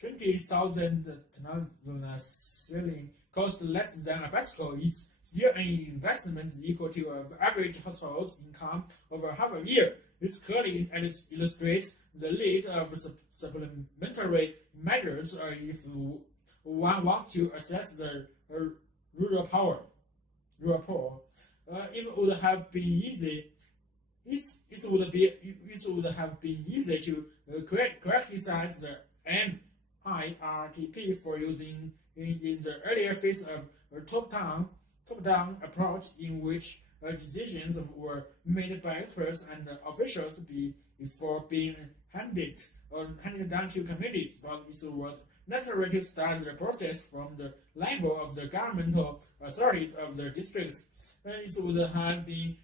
20,000 selling cost less than a bicycle is still an investment equal to an average household's income over half a year. This clearly illustrates the need of supplementary measures if one wants to assess the rural poor. It would have been easy to criticize the MIRTP for using in the earlier phase of a top-down approach in which decisions were made by experts and officials before being handed down to communities, but it was necessary to start the process from the level of the governmental authorities of the districts. It would have been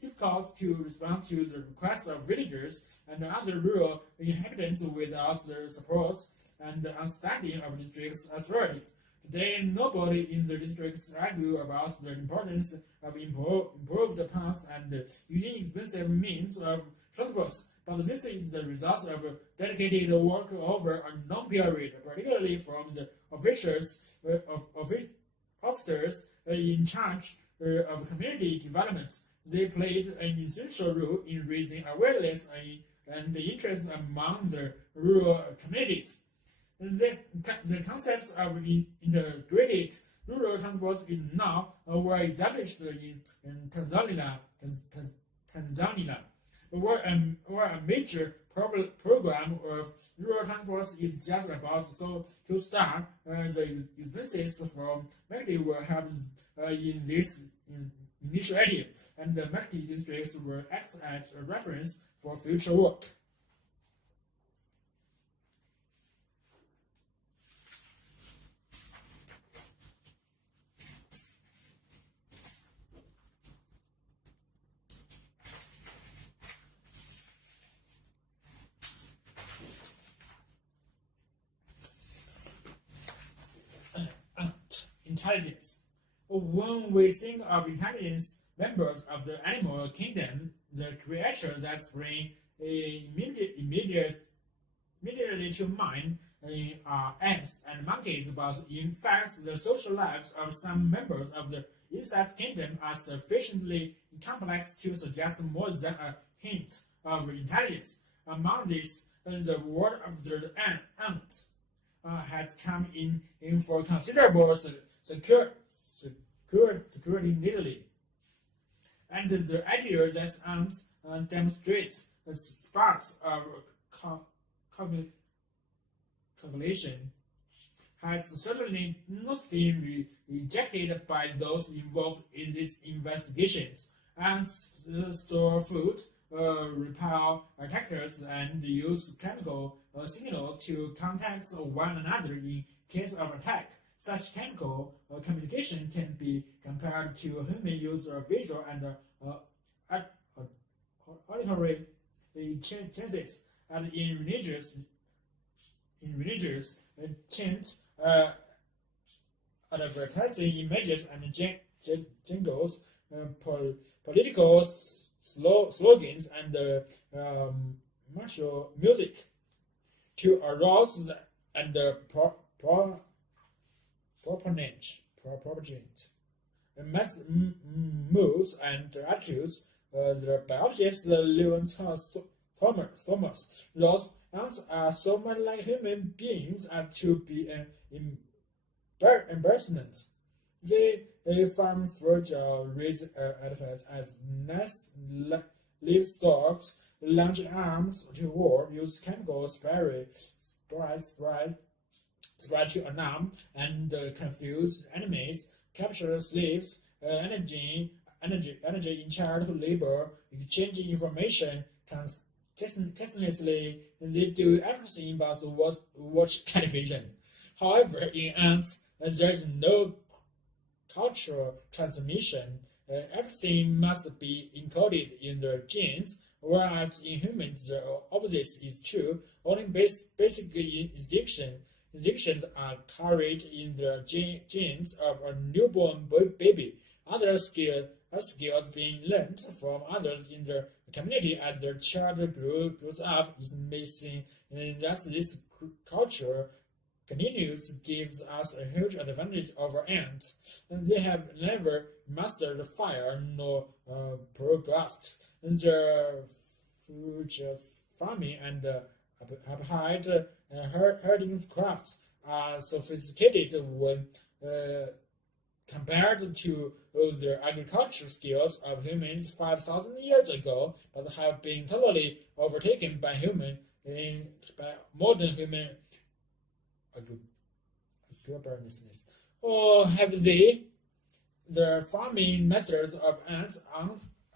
difficult to respond to the requests of villagers and other rural inhabitants without the support and understanding of district authorities. Today, nobody in the districts argue about the importance of improved paths and using expensive means of transport, but this is the result of dedicated work over a long period, particularly from the officers in charge of community development. They played an essential role in raising awareness and the interest among the rural communities. The concepts of integrated rural transport now were established in Tanzania, where a major program of rural transport is just about to start. The expenses from Makti were helped in this initiative, and the Makti districts were act as a reference for future work. intelligence. When we think of intelligence members of the animal kingdom, the creatures that spring immediately to mind are ants and monkeys, but in fact, the social lives of some members of the insect kingdom are sufficiently complex to suggest more than a hint of intelligence. Among these, the word of the ant has come in for considerable security lately, and the idea that ants demonstrate sparks of calculation has certainly not been rejected by those involved in these investigations. Ants store food, repel attackers, and use chemical signals to contact one another in case of attack. Such chemical communication can be compared to human use of visual and auditory chances, and in religious chants, advertising images and jingles, political slogans, and martial music to arouse and propagate moods and attitudes. The biologist Lewis Thomas. Those ants are so much like human beings as to be an embarrassment. They farm fragile, raise artifacts as nests, livestock, launch arms to war, use chemical spray to alarm and confuse enemies, capture slaves, energy in child labor, exchanging information continuously. They do everything but watch television. However, in ants, there is no cultural transmission. Everything must be encoded in their genes, whereas in humans the opposite is true. Only basic instinctions are carried in the genes of a newborn baby. Other skills being learned from others in the community as their child grows up is missing. Thus, this culture continues gives us a huge advantage over ants. They have never mastered fire nor progressed. Their future farming and applied herding crafts are sophisticated when compared to the agricultural skills of humans 5,000 years ago, but have been totally overtaken by modern human agribusiness. Or have they? The farming methods of ants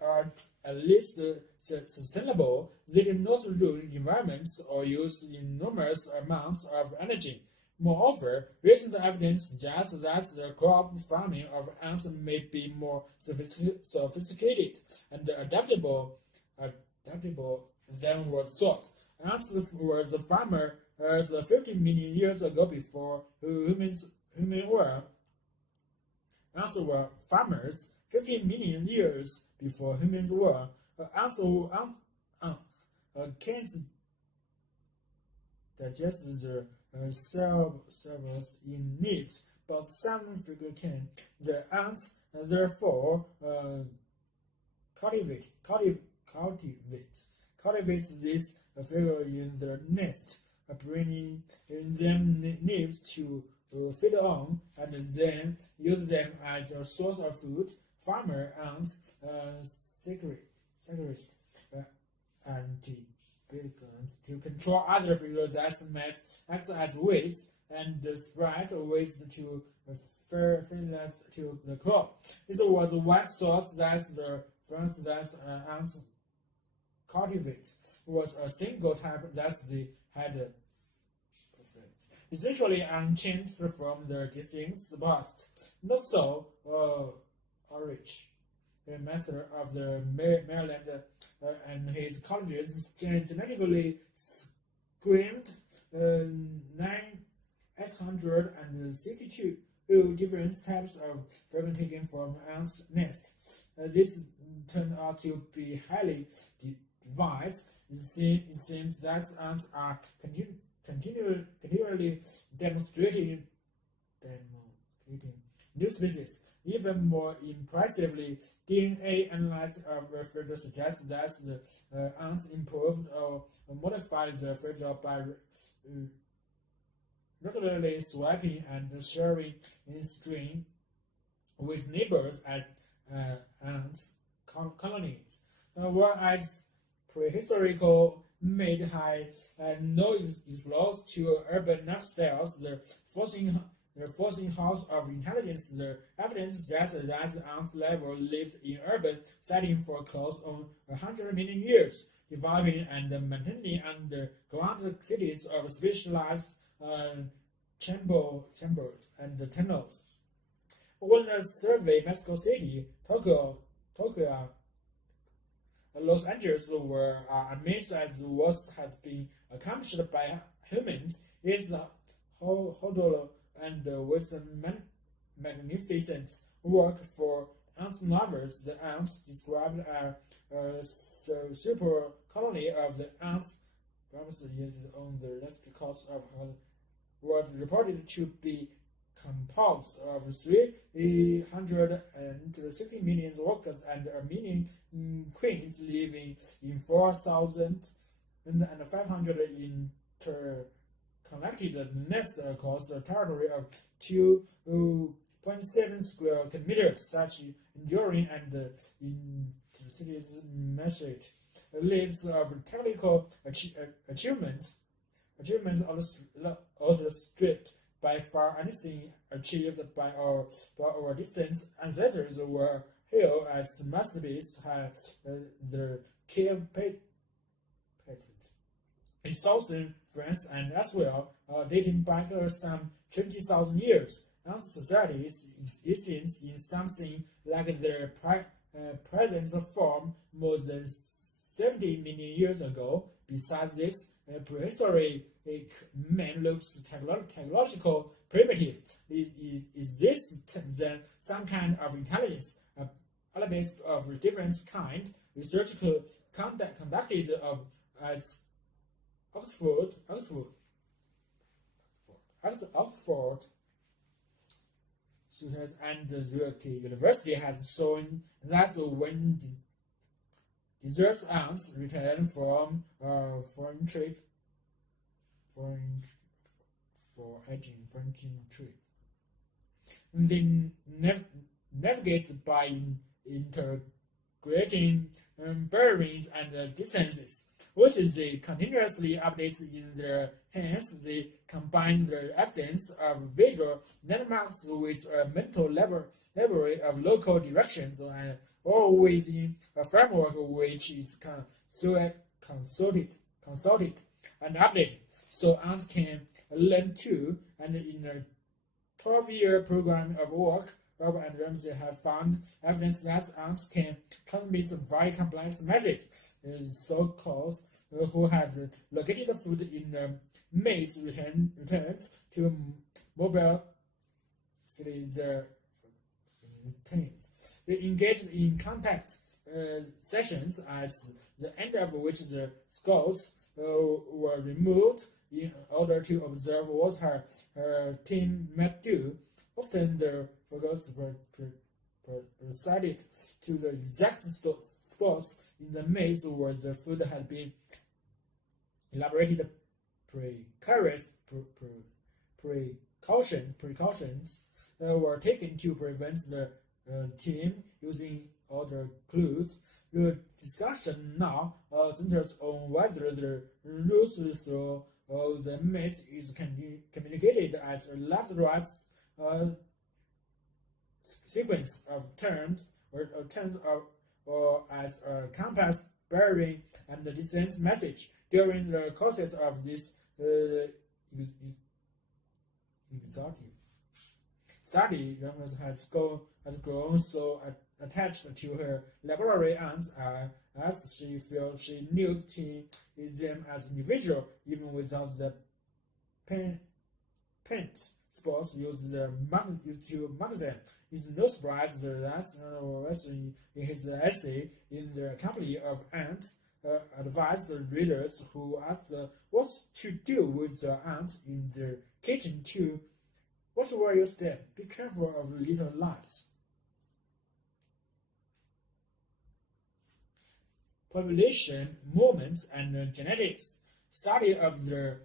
are at least sustainable. They do not ruin environments or use enormous amounts of energy. Moreover, recent evidence suggests that the crop farming of ants may be more sophisticated and adaptable than was thought. Ants were the farmers 50 million years ago before humans were. Ants were farmers 50 million years before humans were. Ants can't digest the cells in leaves, but some figure can. The ants therefore cultivate this figure in their nest, bringing them leaves to feed on, and then use them as a source of food. Farmer ants secrete to control other figures that might act as weights and spread waste to fertilize to the crop. This was one source that the plants that ants cultivate was a single type that they had essentially unchanged from the distinct past. Not so Ulrich, the master of the Maryland and his colleges genetically screened 962 different types of fragments taken from ants' nest. This turned out to be highly divided. It seems that ants are continually demonstrating new species. Even more impressively, DNA analysis further suggests that the ants improved or modified the figure by regularly swapping and sharing in string with neighbors at ants colonies. Whereas prehistorical made had no exposed to urban lifestyles, the forcing house of intelligence, the evidence suggests that the ant level lived in urban setting for close on 100 million years, developing and maintaining underground cities of specialized chambers and tunnels. When the survey Mexico City, Tokyo, Los Angeles were amazed at what has been accomplished by humans, is hodl and with magnificent work for ant lovers. The ants described a super colony of the ants on the west coast of was reported to be composed of 360 million workers and a million queens living in 4,500 interconnected nests across a territory of 2.7 square kilometers. Such enduring and cities measured lives of technical achievements outstripped by far anything achieved by our distant ancestors were hailed as masterpieces had the cave patent. In southern France and elsewhere, dating back some 20,000 years, ant societies existed in something like their present form more than 70 million years ago. Besides this, prehistoric man looks technological primitive. Is this then some kind of intelligence, elements of different kind? Research conducted at Oxford and the University has shown that when desert ants return from foreign trip they navigate by integrating bearings and distances, which they continuously update in their hands. They combine the evidence of visual landmarks with a mental library of local directions, and all within a framework which is consulted and updated, so ants can learn too. And in a 12-year program of work, Robert and Ramsey have found evidence that ants can transmit very complex message. So-called who had located food in the maze returned to mobile cities teams. They engaged in contact sessions, at the end of which the scouts were removed in order to observe what her team might do. Often the frogs were proceeded to the exact spots in the maze where the food had been elaborated. Precautions were taken to prevent the team using other clues. The discussion now centers on whether the route through the maze is communicated as a left-right sequence of turns or as a compass bearing and the distance message. During the courses of this exhaustive study, Ramos has grown so attached to her laboratory ants as she felt she knew them as individual, even without the paint sports use to magazine. It's no surprise that Western in his essay in the Company of Ants advised the readers who asked what to do with the ants in the kitchen to what were your steps? Be careful of little lights. Population movements and genetics. Study of the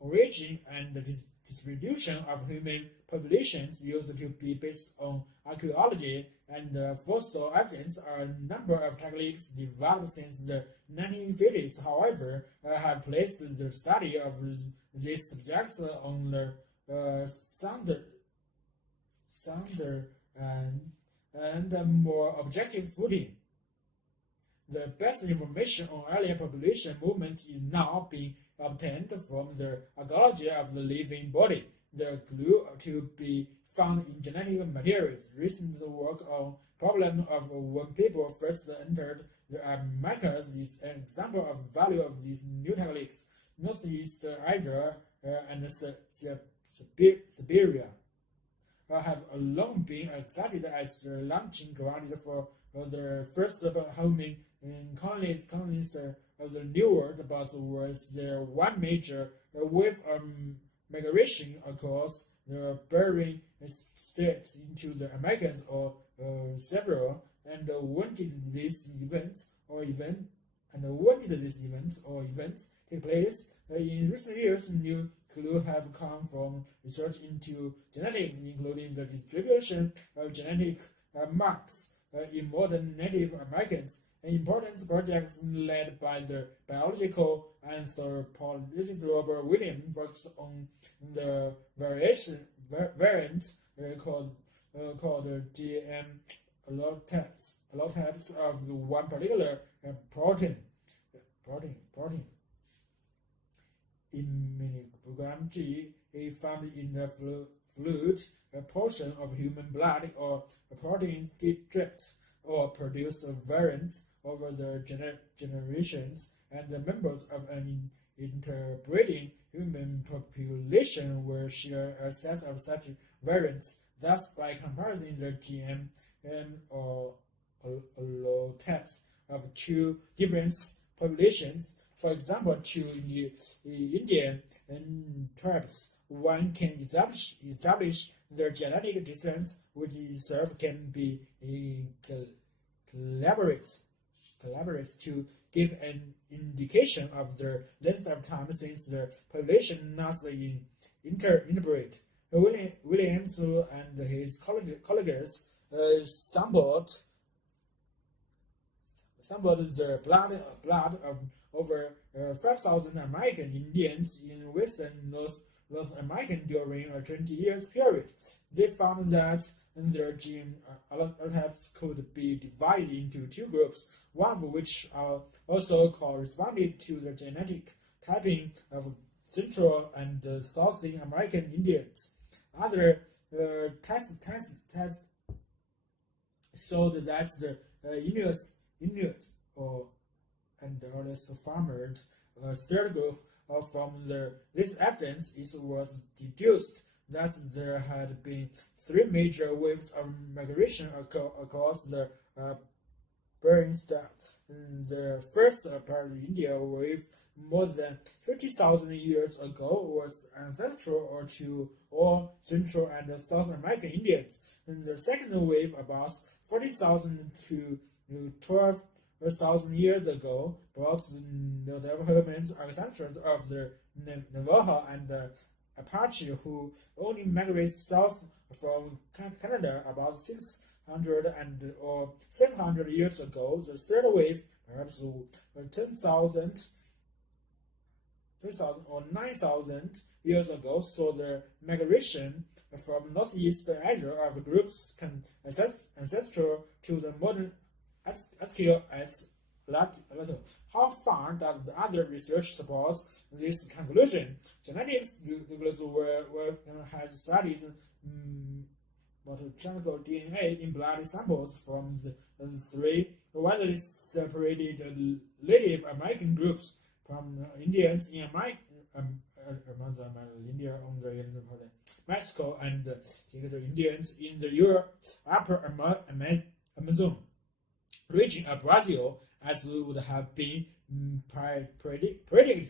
origin and the distribution of human populations used to be based on archaeology and fossil evidence. A number of techniques developed since the 1950s, however, have placed the study of these subjects on the sounder and more objective footing. The best information on alien population movement is now being obtained from the archaeology of the living body. The clue to be found in genetic materials. Recent work on problem of when people first entered the Americas is an example of value of these new techniques. Northeast Asia and Siberia have long been accepted as the launching ground for the first homing colonies of the New World, but was there one major wave of migration across the Bering Straits into the Americas, or several, and when did this event take place? In recent years, new clues have come from research into genetics, including the distribution of genetic marks in modern Native Americans. An important project led by the biological anthropologist Robert Williams works on the variant called GM allotypes of one particular protein. Immunoprogram G is found in the fluid portion of human blood, or proteins drift or produce variants over the generations, and the members of an interbreeding human population will share a set of such variants. Thus, by comparison, the GM or allotypes of two different populations, for example, two Indian tribes, one can establish their genetic distance, which itself can be collaborates to give an indication of the length of time since the population not interbreed. Williams and his colleagues sampled the blood of over 5,000 American Indians in western North America during a 20 years period. They found that their gene allotypes could be divided into two groups, one of which also corresponded to the genetic typing of Central and South American Indians. Other tests showed that the Inuit and others farmed a third group. From this evidence, it was deduced that there had been three major waves of migration across the Bering Straits. The first apart India wave more than 50,000 years ago was ancestral to all Central and South American Indians. The second wave, about 40,000 to 12,000 years ago, brought the development ancestors of the Navajo and Apache, who only migrated south from Canada about 600 or 700 years ago. The third wave, perhaps 10,000 or 9,000 years ago, saw the migration from Northeast Asia of groups ancestral to the modern Askew. How far does the other research support this conclusion? Genetics has studied chemical DNA in blood samples from the three widely separated Native American groups, from Indians in Amazon and India on the Mexico and the Indians in the upper Amazon region of Brazil, as would have been predicted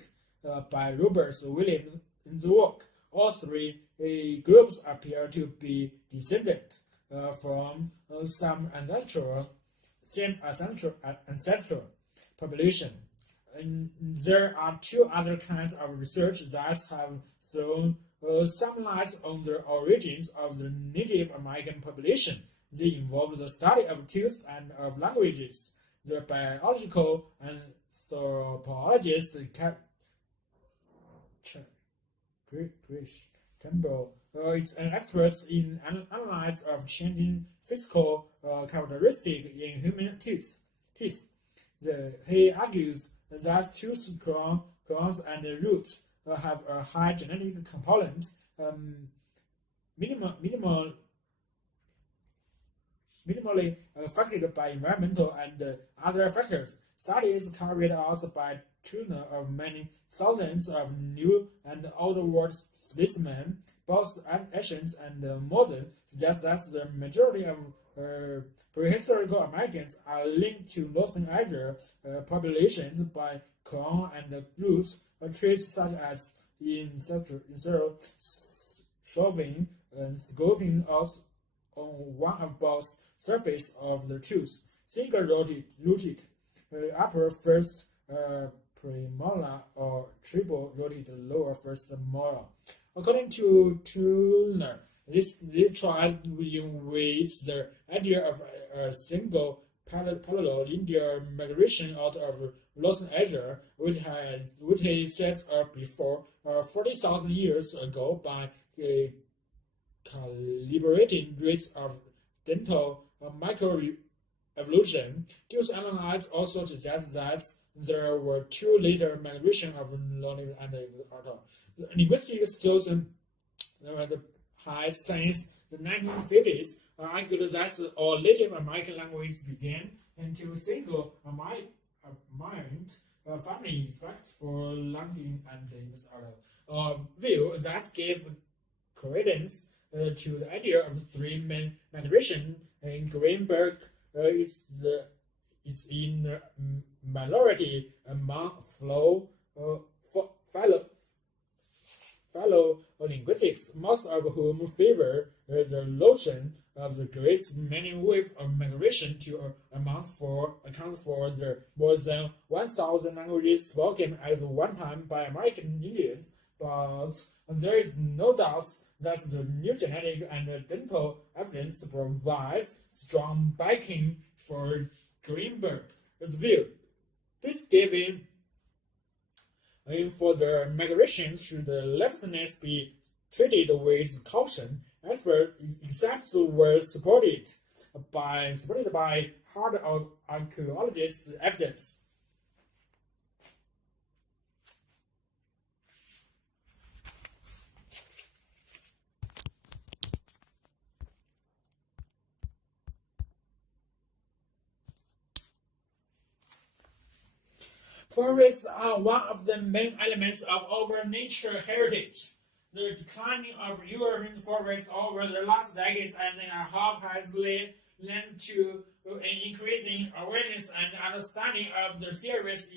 by Robert Williams in the work. All three groups appear to be descended from some ancestral population. And there are two other kinds of research that have thrown some light on the origins of the Native American population. They involve the study of tooth and of languages. The biological anthropologist Chris Temple is an expert in analysis of changing physical characteristics in human teeth. He argues that tooth crowns and roots have a high genetic component, minimally affected by environmental and other factors. Studies carried out by Turner of many thousands of New and Old World specimens, both ancient and modern, suggest that the majority of prehistoric Americans are linked to Northern Asia populations by crown and roots, traits such as shoving and scoping out on one of both surfaces of the tooth, single-rooted upper first premolar or triple-rooted lower first molar. According to Turner, this tries with the idea of a single parallel linear migration out of Northern Asia, which he sets up before 40,000 years ago by calibrating rates of dental microevolution. These analyses also suggest that there were two later migrations of learning and auto. The linguistic skills the high since the 1950s argued that all Native American languages began into single mind families for learning and use a view that gave credence to the idea of three main migration. Greenberg is in minority among fellow linguistics, most of whom favor the notion of the great many wave of migration to account for the more than 1,000 languages spoken at one time by American Indians. But there is no doubt that the new genetic and dental evidence provides strong backing for Greenberg's view. This giving for the migrations should the leftness be treated with caution. Except were supported by hard archaeologist evidence. Forests are one of the main elements of our nature heritage. The declining of European forests over the last decades and a half has led to an increasing awareness and understanding of the serious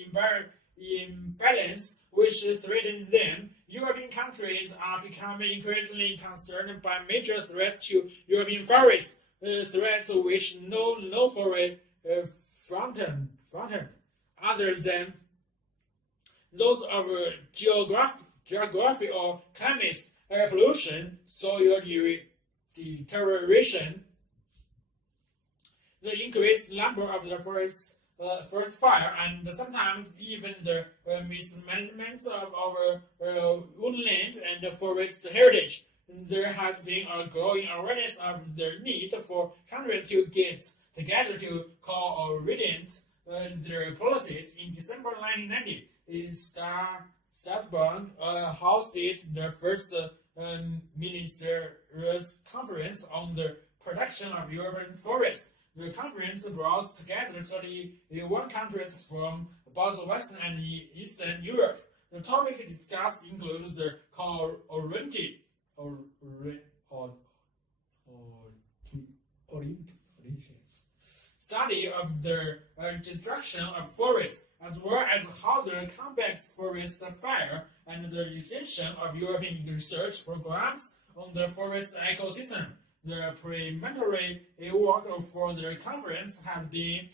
imbalance which threaten them. European countries are becoming increasingly concerned by major threats to European forests, threats which know no forest fronted other than those of geography or climate, air pollution, soil deterioration, the increased number of the forest fire, and sometimes even the mismanagement of our woodland and forest heritage. There has been a growing awareness of the need for countries to get together to coordinate their policies. In December 1990, Strasbourg hosted the first ministerial conference on the protection of European forests. The conference brought together 31 countries from both Western and Eastern Europe. The topic discussed includes the study of the destruction of forests, as well as how the combat forest fire and the extension of European research programs on the forest ecosystem. The preliminary work for the conference has been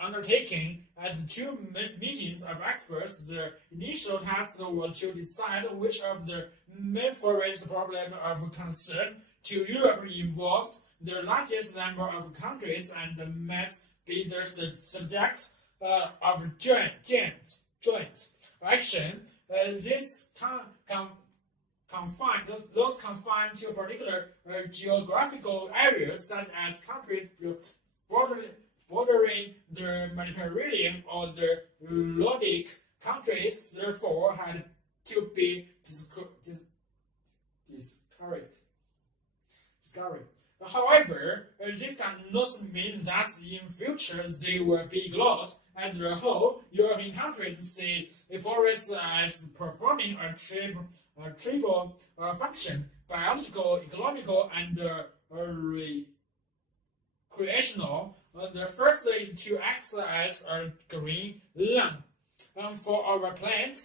undertaken at 2 meetings of experts. The initial task was to decide which of the main forest problems of concern to Europe involved the largest number of countries and might be the subject of joint action. Those confined to particular geographical areas, such as countries bordering the Mediterranean or the Nordic countries, therefore had to be discouraged. However, this does not mean that in future they will be ignored. As a whole, European countries see forests as performing a triple function: biological, economical, and recreational. The first is to act as a green lung for our planet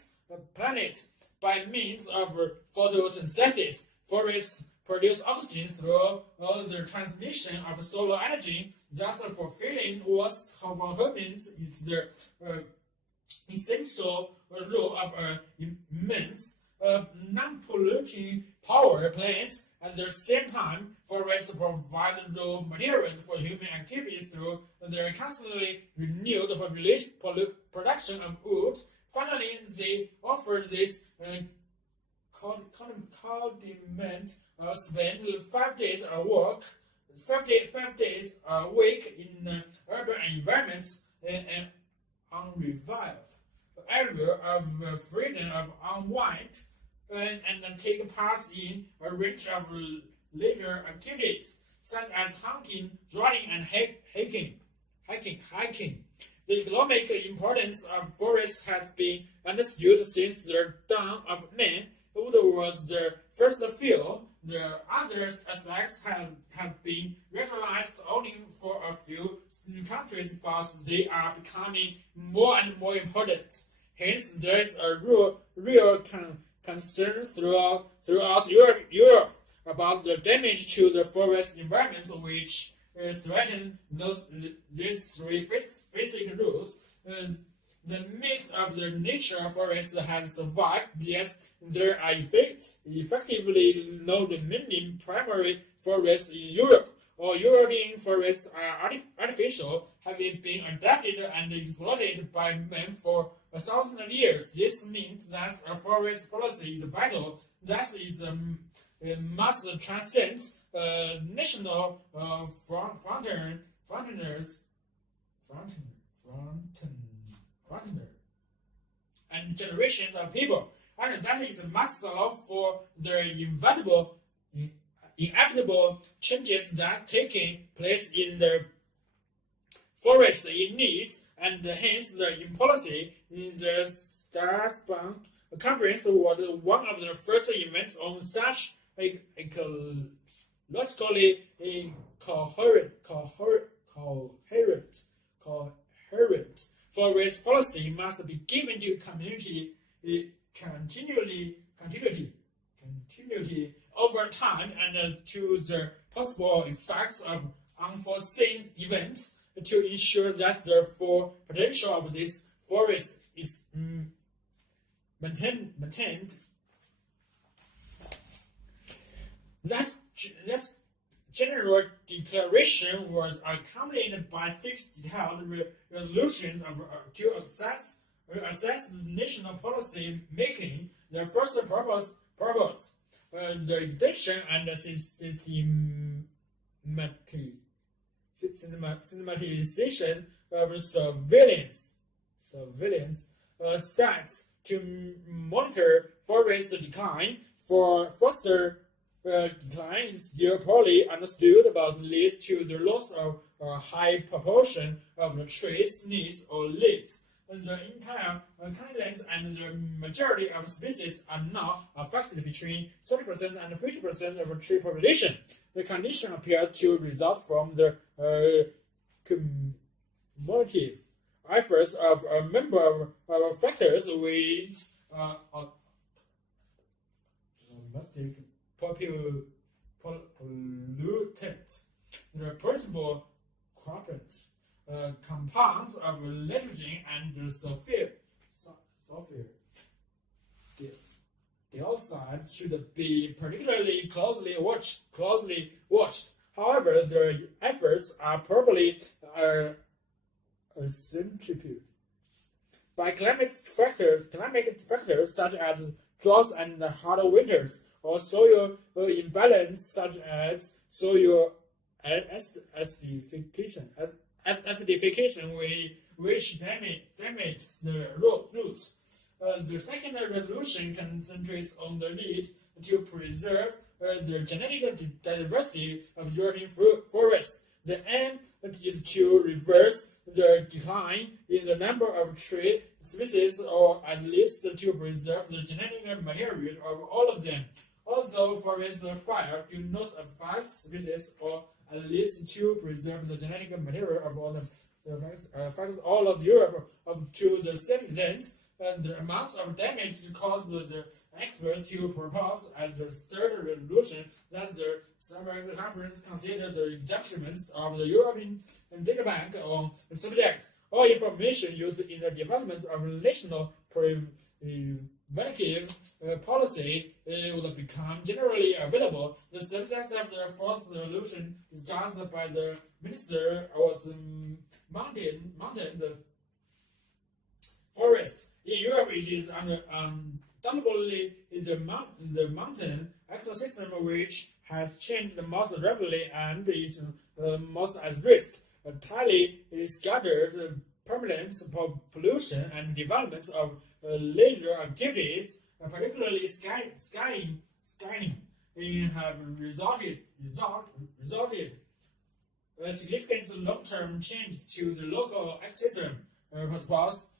by means of photosynthesis. Forests produce oxygen through the transmission of solar energy, thus fulfilling what for humans is the essential role of immense non-polluting power plants. At the same time, forests provide raw materials for human activity through their constantly renewed production of wood. Finally, they offer this condiment spent 5 days a week in urban environments and unrevived area of freedom of unwind and take part in a range of leisure activities such as hunting, riding, and hiking. The economic importance of forests has been understood since the dawn of man. Wood was the first fuel. The other aspects have been recognized only for a few countries, but they are becoming more and more important. Hence, there is a real concern throughout Europe about the damage to the forest environment, which threaten these 3 basic rules. The myth of the nature forest has survived, yet there are effectively no remaining primary forests in Europe. All European forests are artificial, having been adapted and exploited by man for 1,000 years. This means that a forest policy is vital. That is must transcend national frontiers and generations of people, and that is must allow for the inevitable changes that taking place in the forest in needs, and hence the policy in the Strasbourg conference was one of the first events on such ecologically coherent forest policy must be given to continuity over time and to the possible effects of unforeseen events to ensure that the full potential of this forest is maintained. That general declaration was accompanied by 6 detailed resolutions to assess national policy making. The first purpose, the extension and systematization of surveillance sites to monitor forest decline. For foster decline is still poorly understood, but leads to the loss of a high proportion of the trees, leaves, or leaves. the entire continents and the majority of species are now affected between 30% and 50% of tree population. The condition appears to result from the cumulative efforts of a number of factors with domestic pollutant. The principal culprit compounds of nitrogen and sulfur dioxide should be particularly closely watched. However, their efforts are probably centrifugal by climatic factors such as droughts and hard winters, or soil imbalance such as soil acidification, which damages the roots. The second resolution concentrates on the need to preserve the genetic diversity of European forests. The aim is to reverse the decline in the number of tree species, or at least to preserve the genetic material of all of them. Although forest fire do not affect species, or at least to preserve the genetic material of all of them, affects all of Europe up to the same extent. And the amount of damage caused the expert to propose as the third resolution that the Summit Conference consider the establishment of the European Data Bank on the subject. All information used in the development of national preventive policy will become generally available. The subject of the fourth resolution discussed by the minister was mountain forest. In Europe, it is undoubtedly the mountain ecosystem which has changed the most rapidly and is most at risk. A tightly scattered permanent pollution and development of leisure activities, particularly skiing, have resulted a significant long-term change to the local ecosystem response.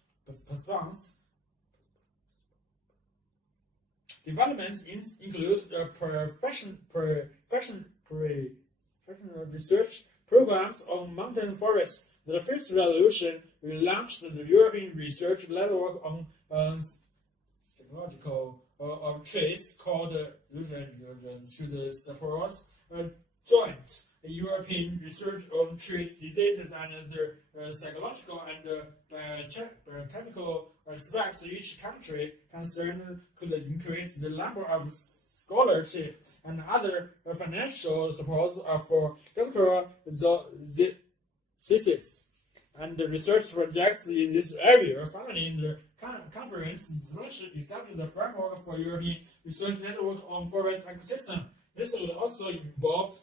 Developments include professional research programs on mountain forests. The fifth resolution relaunched the European Research Network on psychological of trees, called should support joint European research on trees, diseases, and the psychological and chemical aspects. Each country concerned could increase the number of scholarship and other financial support for doctoral thesis and the research projects in this area. Finally, the conference established the framework for European Research Network on Forest Ecosystem. This would also involve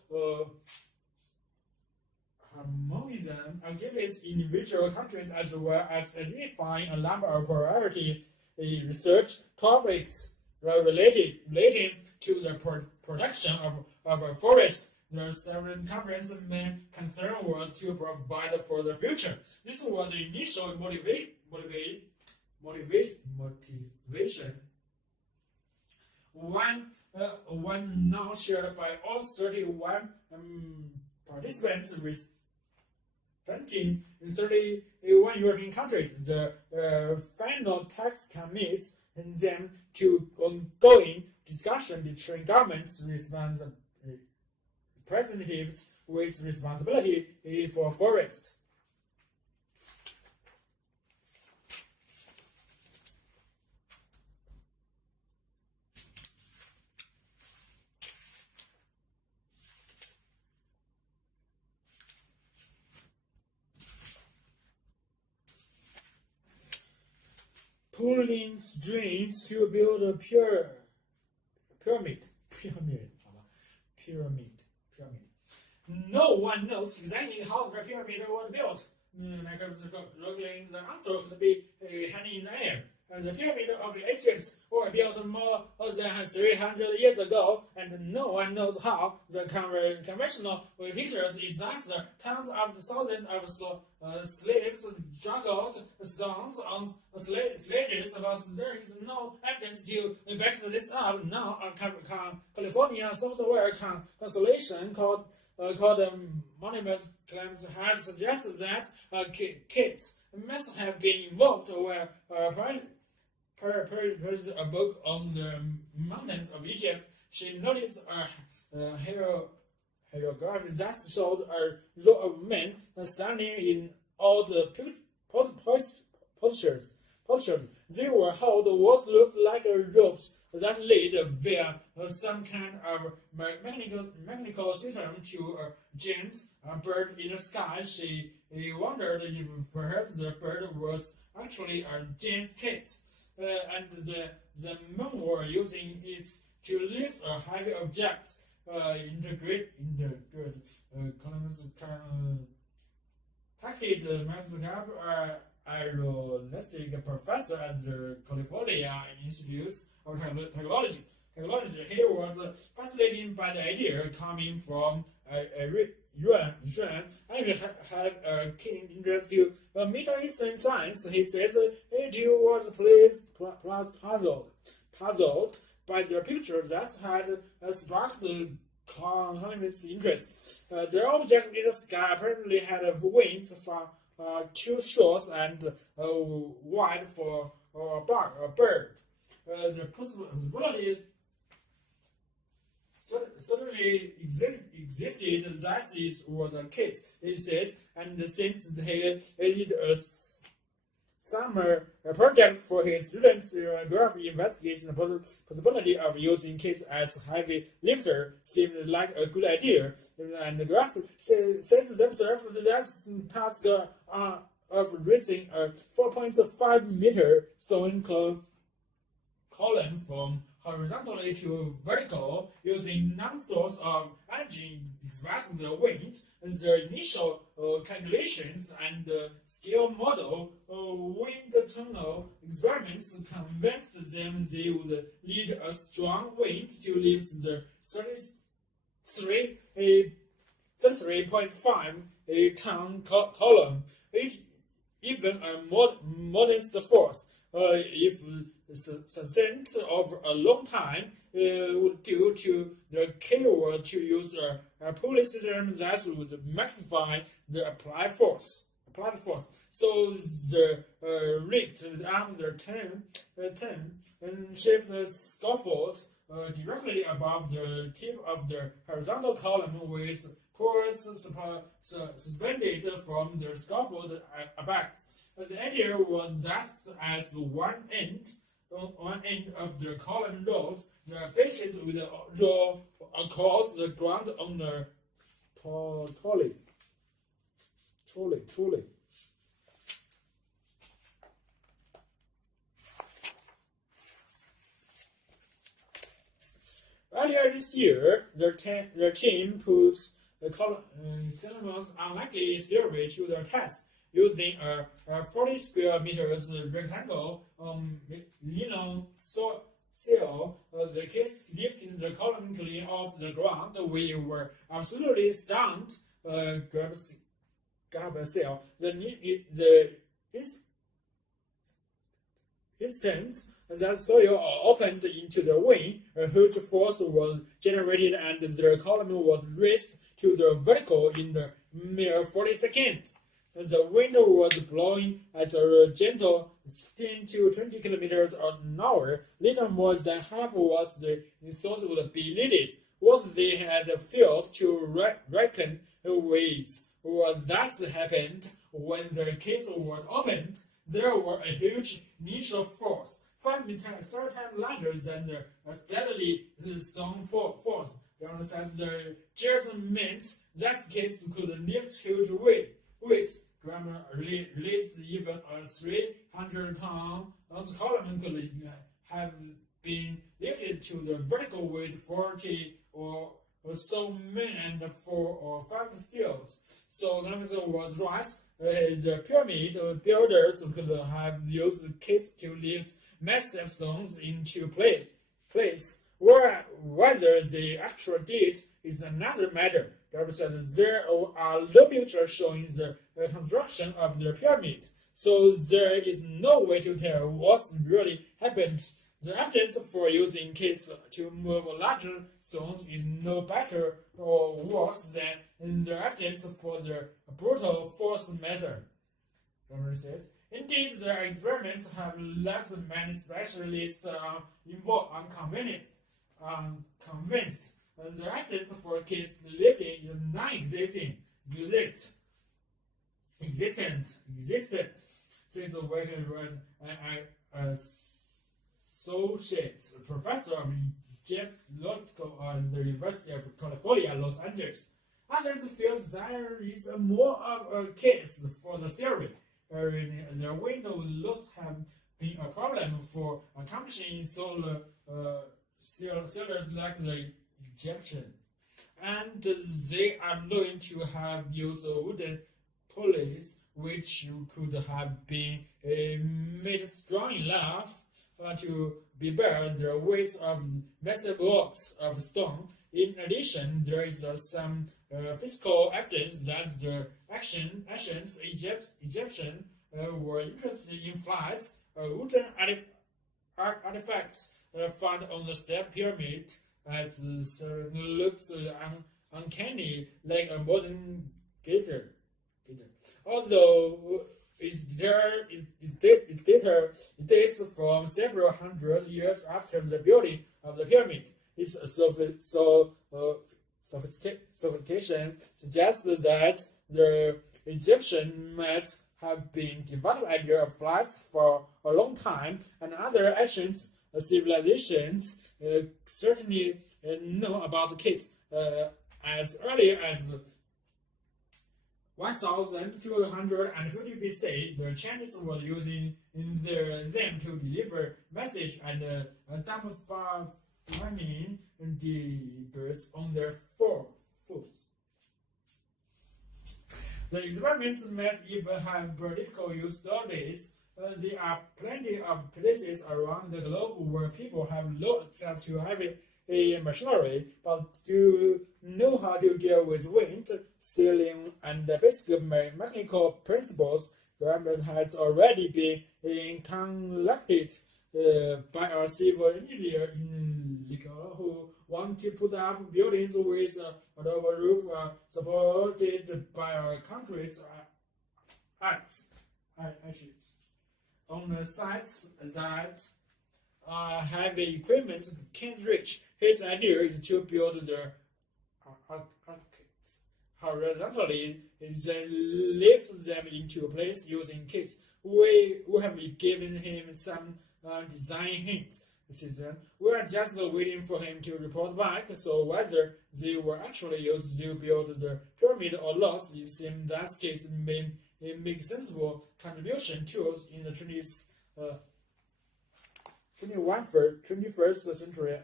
harmonism activities in individual countries, as well as identifying a number of priority research topics relating to the production of a forest. The seventh conference main concern was to provide for the future. This was the initial motivation. One now shared by all 31 participants representing 31 European countries. The final text commits them to ongoing discussion between governments representatives with responsibility for forests. Pulling strings to build a pyramid. No one knows exactly how the pyramid was built. The answer could be hanging in the air. The pyramid of Egypt were built more than 300 years ago, and no one knows how. The conventional picture is that the tens of thousands of slaves juggled stones on sledges, but there is no evidence to back this up. Now, California software constellation called Monument Claims has suggested that kids must have been involved where a book on the mountains of Egypt. She noticed a hieroglyph that showed a row of men standing in odd postures. They were held what looked like ropes that led via some kind of mechanical system to a giant bird in the sky. She wondered if perhaps the bird was actually a giant kite, and the men were using it to lift a heavy object. Integrated tacted microscope aeronautic professor at the California Institute of Technology. He was fascinated by the idea coming from Yuan and had a keen interest to Middle Eastern science. He says he was puzzled by the picture that had sparked Colin's interest. The object in the sky apparently had wings from too short and wide for a bird. The possibility certainly existed that it was a case, he says, and since he did a summer project for his students, geography investigation, the possibility of using kids as heavy lifter seemed like a good idea. And the graph says themselves that task of raising a 4.5 meter stone column from horizontally to vertical using non-source of energy express the wind. The initial calculations and scale model wind tunnel experiments convinced them they would need a strong wind to lift the 33.5 ton column. Even a modest force, if sustained over a long time, would due to the keyword to use a pulley system that would magnify the applied force. So the rigged arm the 10 shaped scaffold directly above the tip of the horizontal column with cords suspended from the scaffold aback. The idea was that at one end of the column rose, the bases would roll across the ground on the trolley. Earlier this year, the team put Colin's unlikely theory to the test using a 40 square meters rectangle lino sail. The kids lifted the column clean off the ground. We were absolutely stunned. Grab a sail. The instant that soil opened into the wind, a huge force was generated and the column was raised to the vertical in a mere 40 seconds. The wind was blowing at a gentle 16 to 20 kilometers an hour. Little more than half what the thought would be needed. What they had failed to reckon with was that happened when the case was opened. There was a huge initial force, 5 meters, 3 times larger than the steadily stone force. The gears meant that case could lift huge weights. Grammar released even a 300-ton column could have been lifted to the vertical with 40 or so men and 4 or 5 fields. So Columbus was right. the pyramid builders could have used kits to lift massive stones into place. Whether they actually did is another matter. Darby said there are no pictures showing the construction of the pyramid, so there is no way to tell what really happened. The evidence for using kits to move larger stones is no better or worse than the evidence for the brutal force method. Darby says, indeed, the experiments have left many specialists unconvinced. The evidence for kits lifting is non-existent. Existent. Since Wakeman ran an associate professor of geological at the University of California, Los Angeles. Others feel there is more of a case for the theory. The window loss have been a problem for accomplishing solar sailors like the Egyptian, and they are known to have used wooden pulleys which could have been made strong enough to bear the weight of massive blocks of stone. In addition, there is some physical evidence that the ancient Egyptians were interested in flights. Wooden artifacts found on the step pyramid as looks uncanny like a modern gator. Although it dates from several hundred years after the building of the pyramid. Its sophistication suggests that the Egyptians might have been developing idea of flights for a long time, and other ancient civilizations certainly know about kits as early as 1250 BC. The Chinese were using them to deliver message and dump farming birds on their foot. The experiments might even have practical use nowadays. There are plenty of places around the globe where people have no access to heavy machinery, but do know how to deal with wind, sailing, and the basic mechanical principles. Experiment has already been conducted by a civil engineer in Liga who want to put up buildings with a roof supported by a concrete arches on the sites that heavy equipment can't reach. His idea is to build the arches horizontally, then lift them into place using kits. We have given him some design hints. We are just waiting for him to report back, so whether they were actually used to build the pyramid or not, it seems that case may make sensible contribution tools in the 21st century.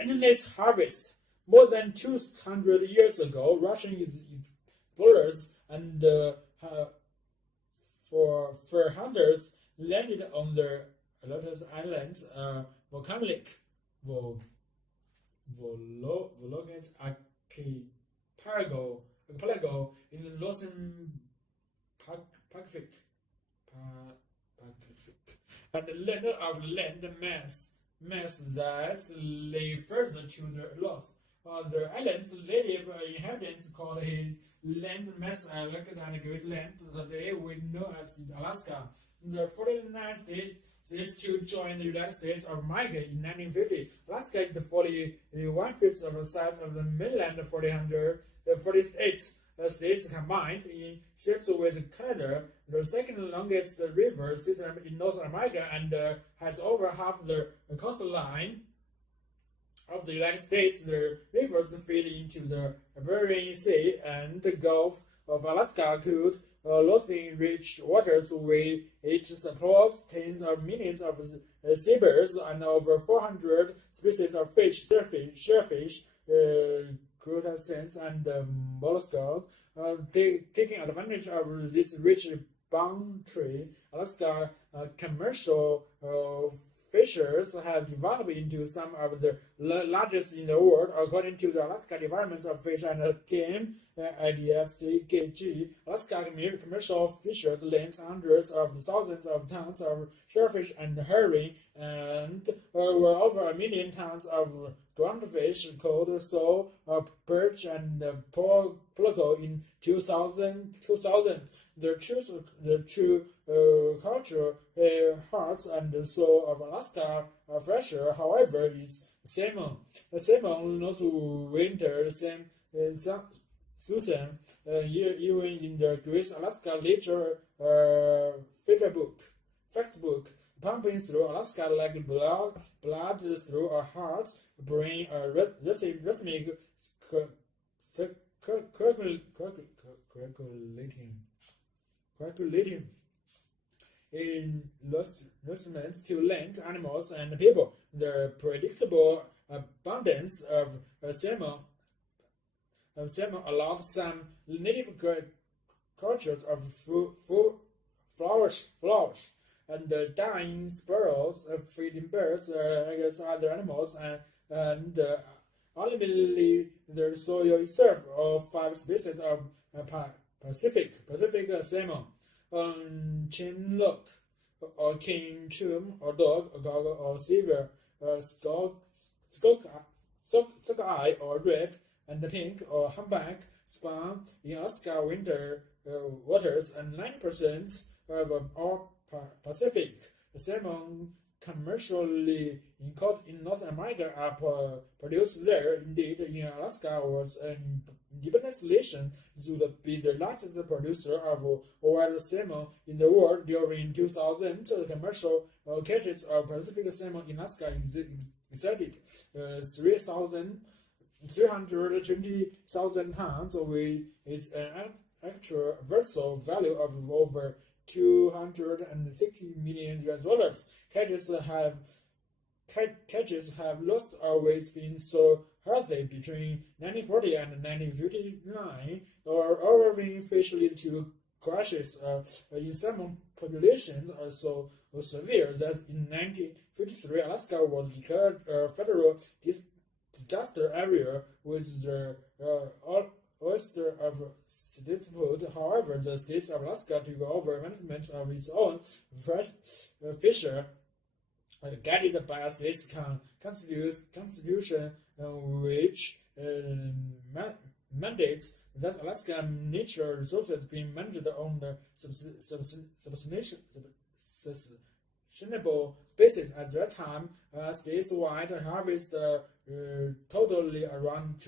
Endless harvest. More than 200 years ago, Russian explorers and for fur hunters landed on the Ielts Islands, volcanic archipelago in the northern Pacific, and the land of land mass that lay further to the north. The island's native inhabitants called his land mass Alexander Great Land. Today we know as Alaska. The 49 states to join the United States of America in 1950. Alaska is the 41/5 of the size of the mainland 48 states combined in ships with Canada, the second longest river system in North America, and has over half the coastline of the United States. The rivers feed into the Bering Sea, and the Gulf of Alaska could loathing rich waters which supports tens of millions of seabirds and over 400 species of fish, shellfish, crustaceans and mollusks. Taking advantage of this rich boundary, Alaska commercial fishers have developed into some of the largest in the world, according to the Alaska Department of Fish and Game (IDFCG). Alaska commercial fishers land hundreds of thousands of tons of shellfish and herring, and were over 1 million tons of groundfish, cod, sole, perch, and pelago in 2000. The true cultural heart and soul of Alaska fisher, however, is salmon. The salmon knows winter same Susan, even in the Great Alaska Nature Facts book, pumping through Alaska like blood through a heart, bring a rhythmic calculating investments to land animals and people. The predictable abundance of salmon allowed some native cultures of flowers and dying sparrows, feeding birds against other animals, and ultimately the soil itself of 5 species of Pacific salmon: chinlock, or king chum, or dog, or goggle, or silver, sockeye, or red and pink, or humpback, spawn in Alaska winter waters, and 90% of all Pacific salmon commercially caught in North America are produced there. Indeed, in Alaska was an independent nation to be the largest producer of wild salmon in the world. During 2000, commercial catches of Pacific salmon in Alaska exceeded 320,000 tons, with an actual vessel value of over $260 million. Catches have not always been so healthy. Between 1940 and 1959, our overwhelming fish led to crashes in salmon populations are so severe that in 1953 Alaska was declared a federal disaster area with the oyster of statehood. However, the state of Alaska took over management of its own fisher, guided by a state constitution which mandates that Alaska nature resources be managed on the sustainable basis. At that time, statewide harvest totally around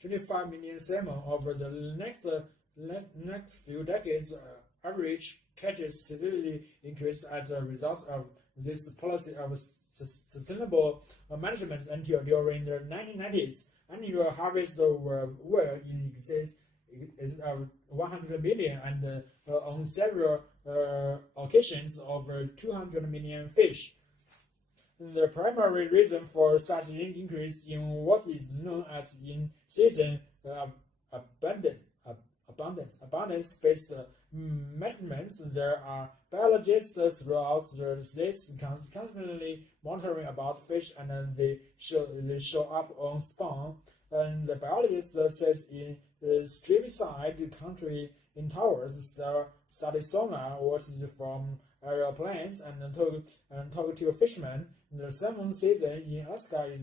25 million salmon. Over the next few decades, average catches severely increased as a result of this policy of sustainable management until during the 1990s. Annual harvests were in excess of 100 million, and on several occasions over 200 million fish. The primary reason for such an increase in what is known as in-season abundance-based measurements. There are biologists throughout the states constantly monitoring about fish, and they show up on spawn. And the biologist says in streamside country in towers, the study sonar watches from aeroplanes and talk to fishermen. The salmon season in Alaska is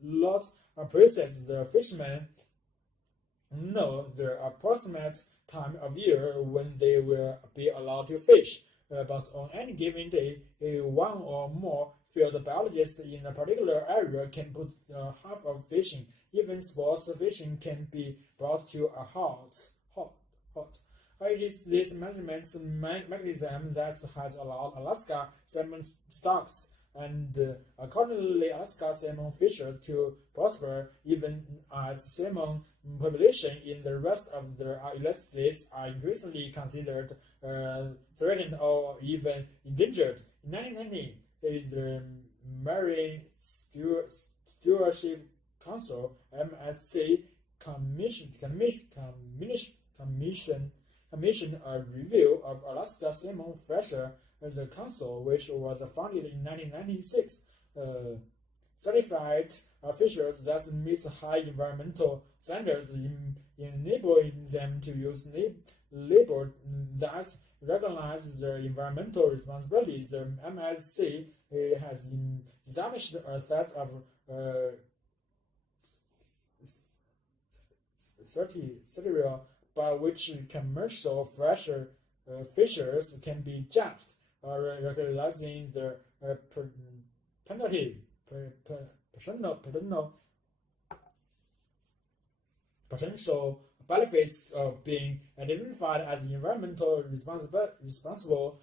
lots of places. The fishermen know the approximate time of year when they will be allowed to fish, but on any given day, one or more field biologists in a particular area can put half of fishing. Even sports fishing can be brought to a halt. It is this measurement mechanism that has allowed Alaska salmon stocks and accordingly Alaska salmon fishers to prosper, even as salmon population in the rest of the United States are increasingly considered threatened or even endangered. In 1990, the Marine Stewardship Council (MSC) commissioned a review of Alaska salmon fishery. The council, which was founded in 1996, certified officials that meet high environmental standards, enabling them to use labels that recognize their environmental responsibilities. The MSC has established a set of criteria by which commercial fishers can be judged, recognizing the potential benefits of being identified as environmental responsible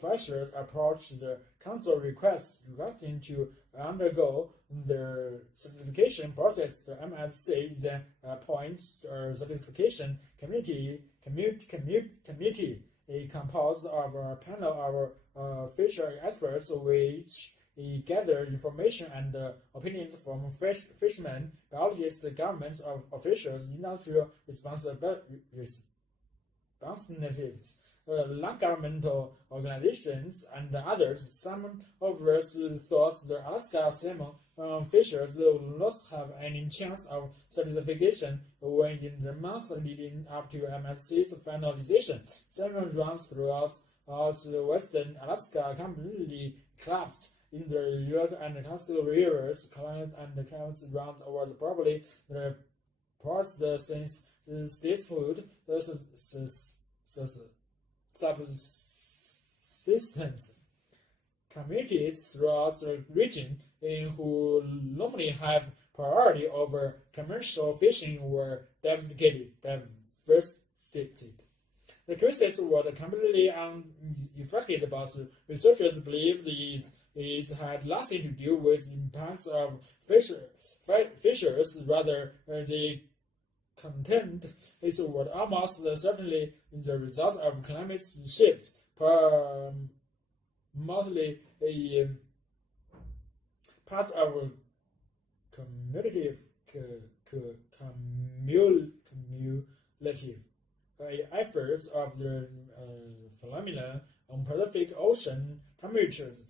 fishers. Approach the council requesting to undergo the certification process. The MSC then appoints a certification committee composed of a panel of fishery experts which gather information and opinions from fishermen, biologists, governments, officials, industrial representatives, non-governmental organizations, and others. Some of us thought the Alaska salmon fishers would not have any chance of certification when in the months leading up to MSC's finalization. Salmon runs throughout western Alaska completely collapsed in the Ielts and Castle rivers, and the counts around was probably the past since the statehood subsistence communities throughout the region who normally have priority over commercial fishing were devastated. The crisis was completely unexpected, but researchers believe it had nothing to do with impacts of fishers. Rather, the content is what almost certainly the result of climate shifts, mostly a part of cumulative efforts of the phenomenon on Pacific Ocean temperatures.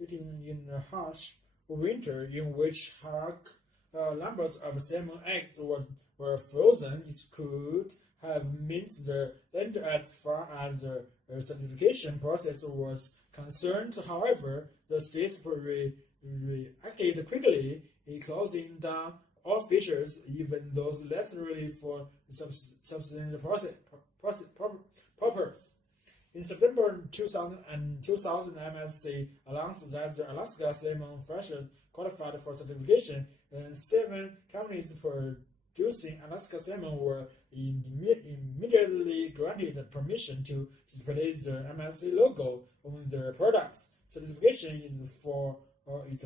In a harsh winter in which numbers of salmon eggs were frozen, it could have meant the end as far as the certification process was concerned. However, the states reacted quickly, closing down all fishers, even those necessarily for subsistence purpose. In September 2000, MSC announced that the Alaska salmon fishers qualified for certification, and 7 companies producing Alaska salmon were immediately granted permission to display the MSC logo on their products. Certification is for an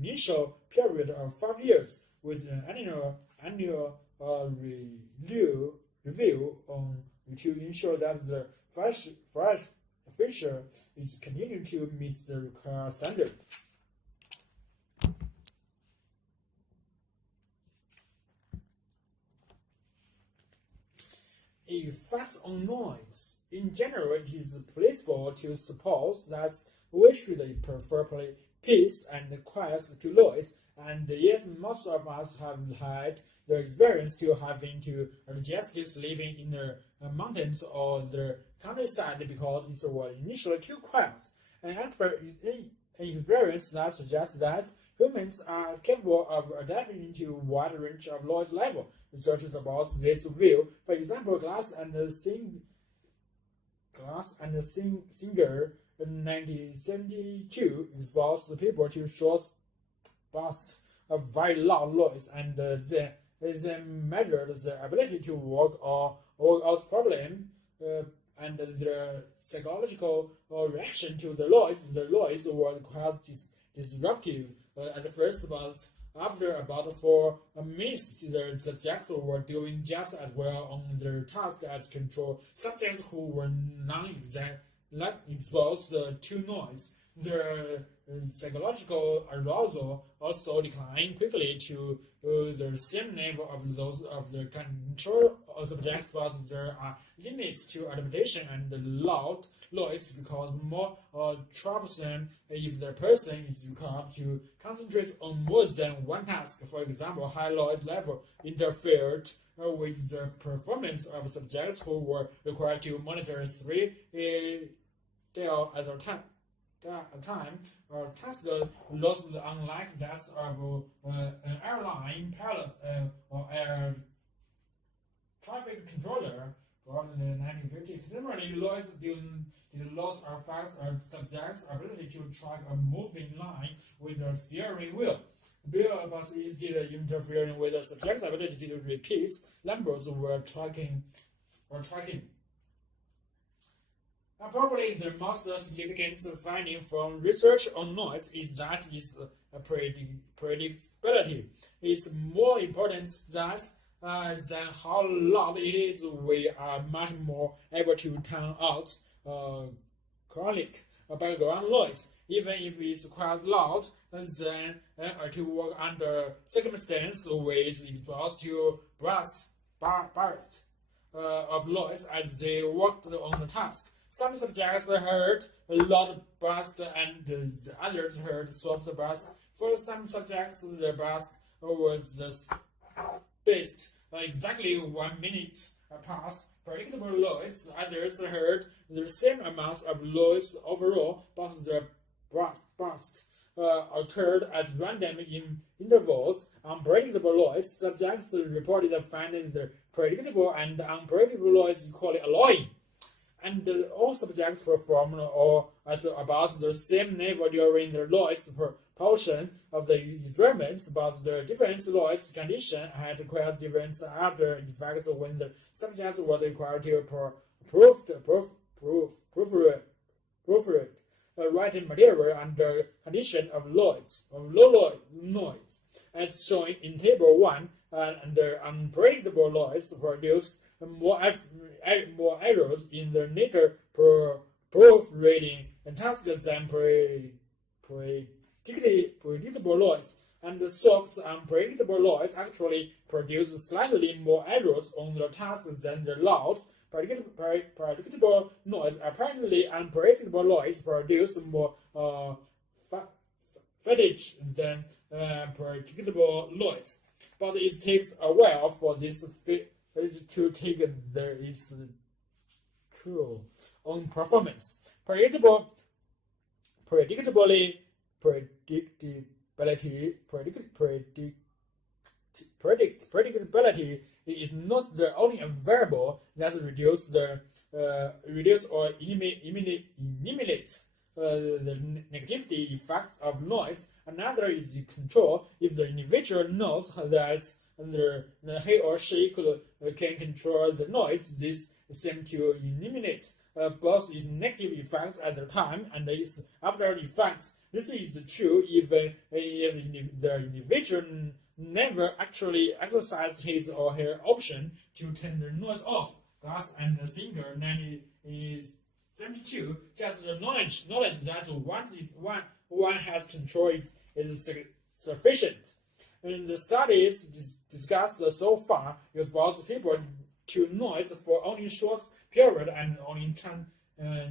initial period of 5 years, with an annual review to ensure that the fisher is continuing to meet the required standard. Effects on noise. In general, it is plausible to suppose that we should prefer peace and quiet to noise, and yet most of us have had the experience to having to adjust living in the mountains or the countryside because it was initially too quiet. An experience that suggests that humans are capable of adapting to a wide range of noise level. Researchers about this view, for example, Glass and Singer in 1972 exposed people to short bursts of very loud noise, and then measured the ability to work out problem and the psychological reaction to the noise. The noise was quite disruptive at first, but after about 4 minutes, the subjects were doing just as well on their task as control subjects who were not exposed to noise. The psychological arousal also decline quickly to the same level of those of the control subjects, but there are limits to adaptation and loud noise because more troublesome if the person is required to concentrate on more than one task. For example, high noise level interfered with the performance of subjects who were required to monitor 3 dial at a time. Task lost unlike that of an airline pilot or air traffic controller from the 1950s. Similarly, noise did loss affects a subject's ability to track a moving line with a steering wheel. But it did interfering with the subject's ability to repeat numbers were tracking. Probably the most significant finding from research on noise is that its predictability. It's more important that than how loud it is. We are much more able to turn out chronic background noise, even if it's quite loud, than to work under circumstances with exposed to bursts of noise as they worked on the task. Some subjects heard a loud burst and the others heard soft burst. For some subjects, the burst was spaced exactly 1 minute apart. Predictable noise. Others heard the same amount of noise overall, but the burst occurred at random intervals. Unpredictable noise. Subjects reported finding the predictable and unpredictable noise equally annoying. And all subjects performed or at about the same level during the noise portion of the experiments, but the different noise condition had quite different after effects when the subjects were required to proofread writing material under condition of low noise, as shown in Table 1, and the unpredictable noise produced more errors in the later proofreading tasks than predictable noise, and the soft unpredictable noise actually produces slightly more errors on the task than the loud predictable noise. Apparently, unpredictable noise produces more fatigue than predictable noise, but it takes a while for this to take its toll on performance. Predictability is not the only variable that reduce or eliminate the negativity effects of noise. Another is the control. If the individual knows that he or she can control the noise, this seems to eliminate both its negative effects at the time and its after effects. This is true even if the individual never actually exercised his or her option to turn the noise off. Thus, and the singer 1972, just the knowledge that one has control is sufficient. In the studies discussed so far, expose people to noise for only short period and only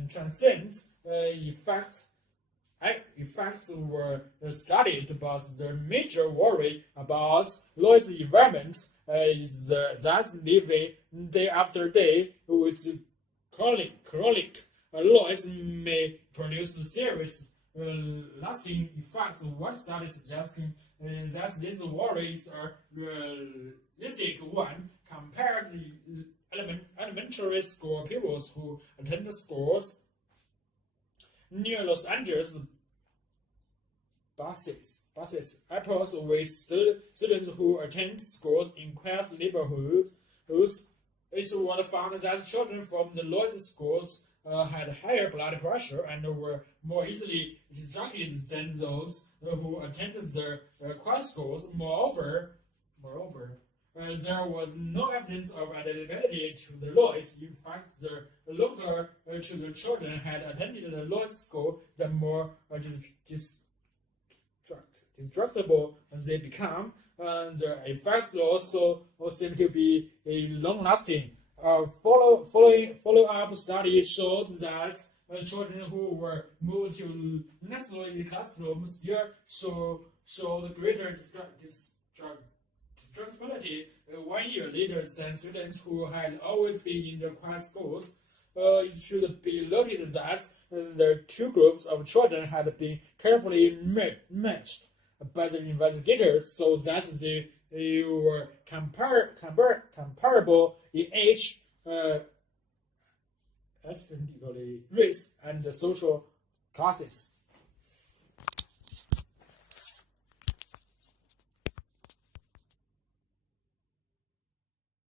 transient effects were studied, but the major worry about noisy environment is that living day after day with chronic noise may produce serious lasting effects. One study suggesting that these worries are realistic one compared to elementary school pupils who attend schools near Los Angeles buses, apples with students who attend schools in quiet neighborhoods. It was found that children from the noisy schools had higher blood pressure and were more easily distracted than those who attended the quiet schools. Moreover, there was no evidence of adaptability to the noise. In fact, the longer to the children had attended the noise school, the more destructible they become, their effects also seem to be long-lasting. Follow-up studies showed that children who were moved to less noisy classrooms still showed greater destructibility 1 year later than students who had always been in the quiet schools. It should be noted that the two groups of children had been carefully matched by the investigators so that they were comparable in age, ethnically, race, and social classes.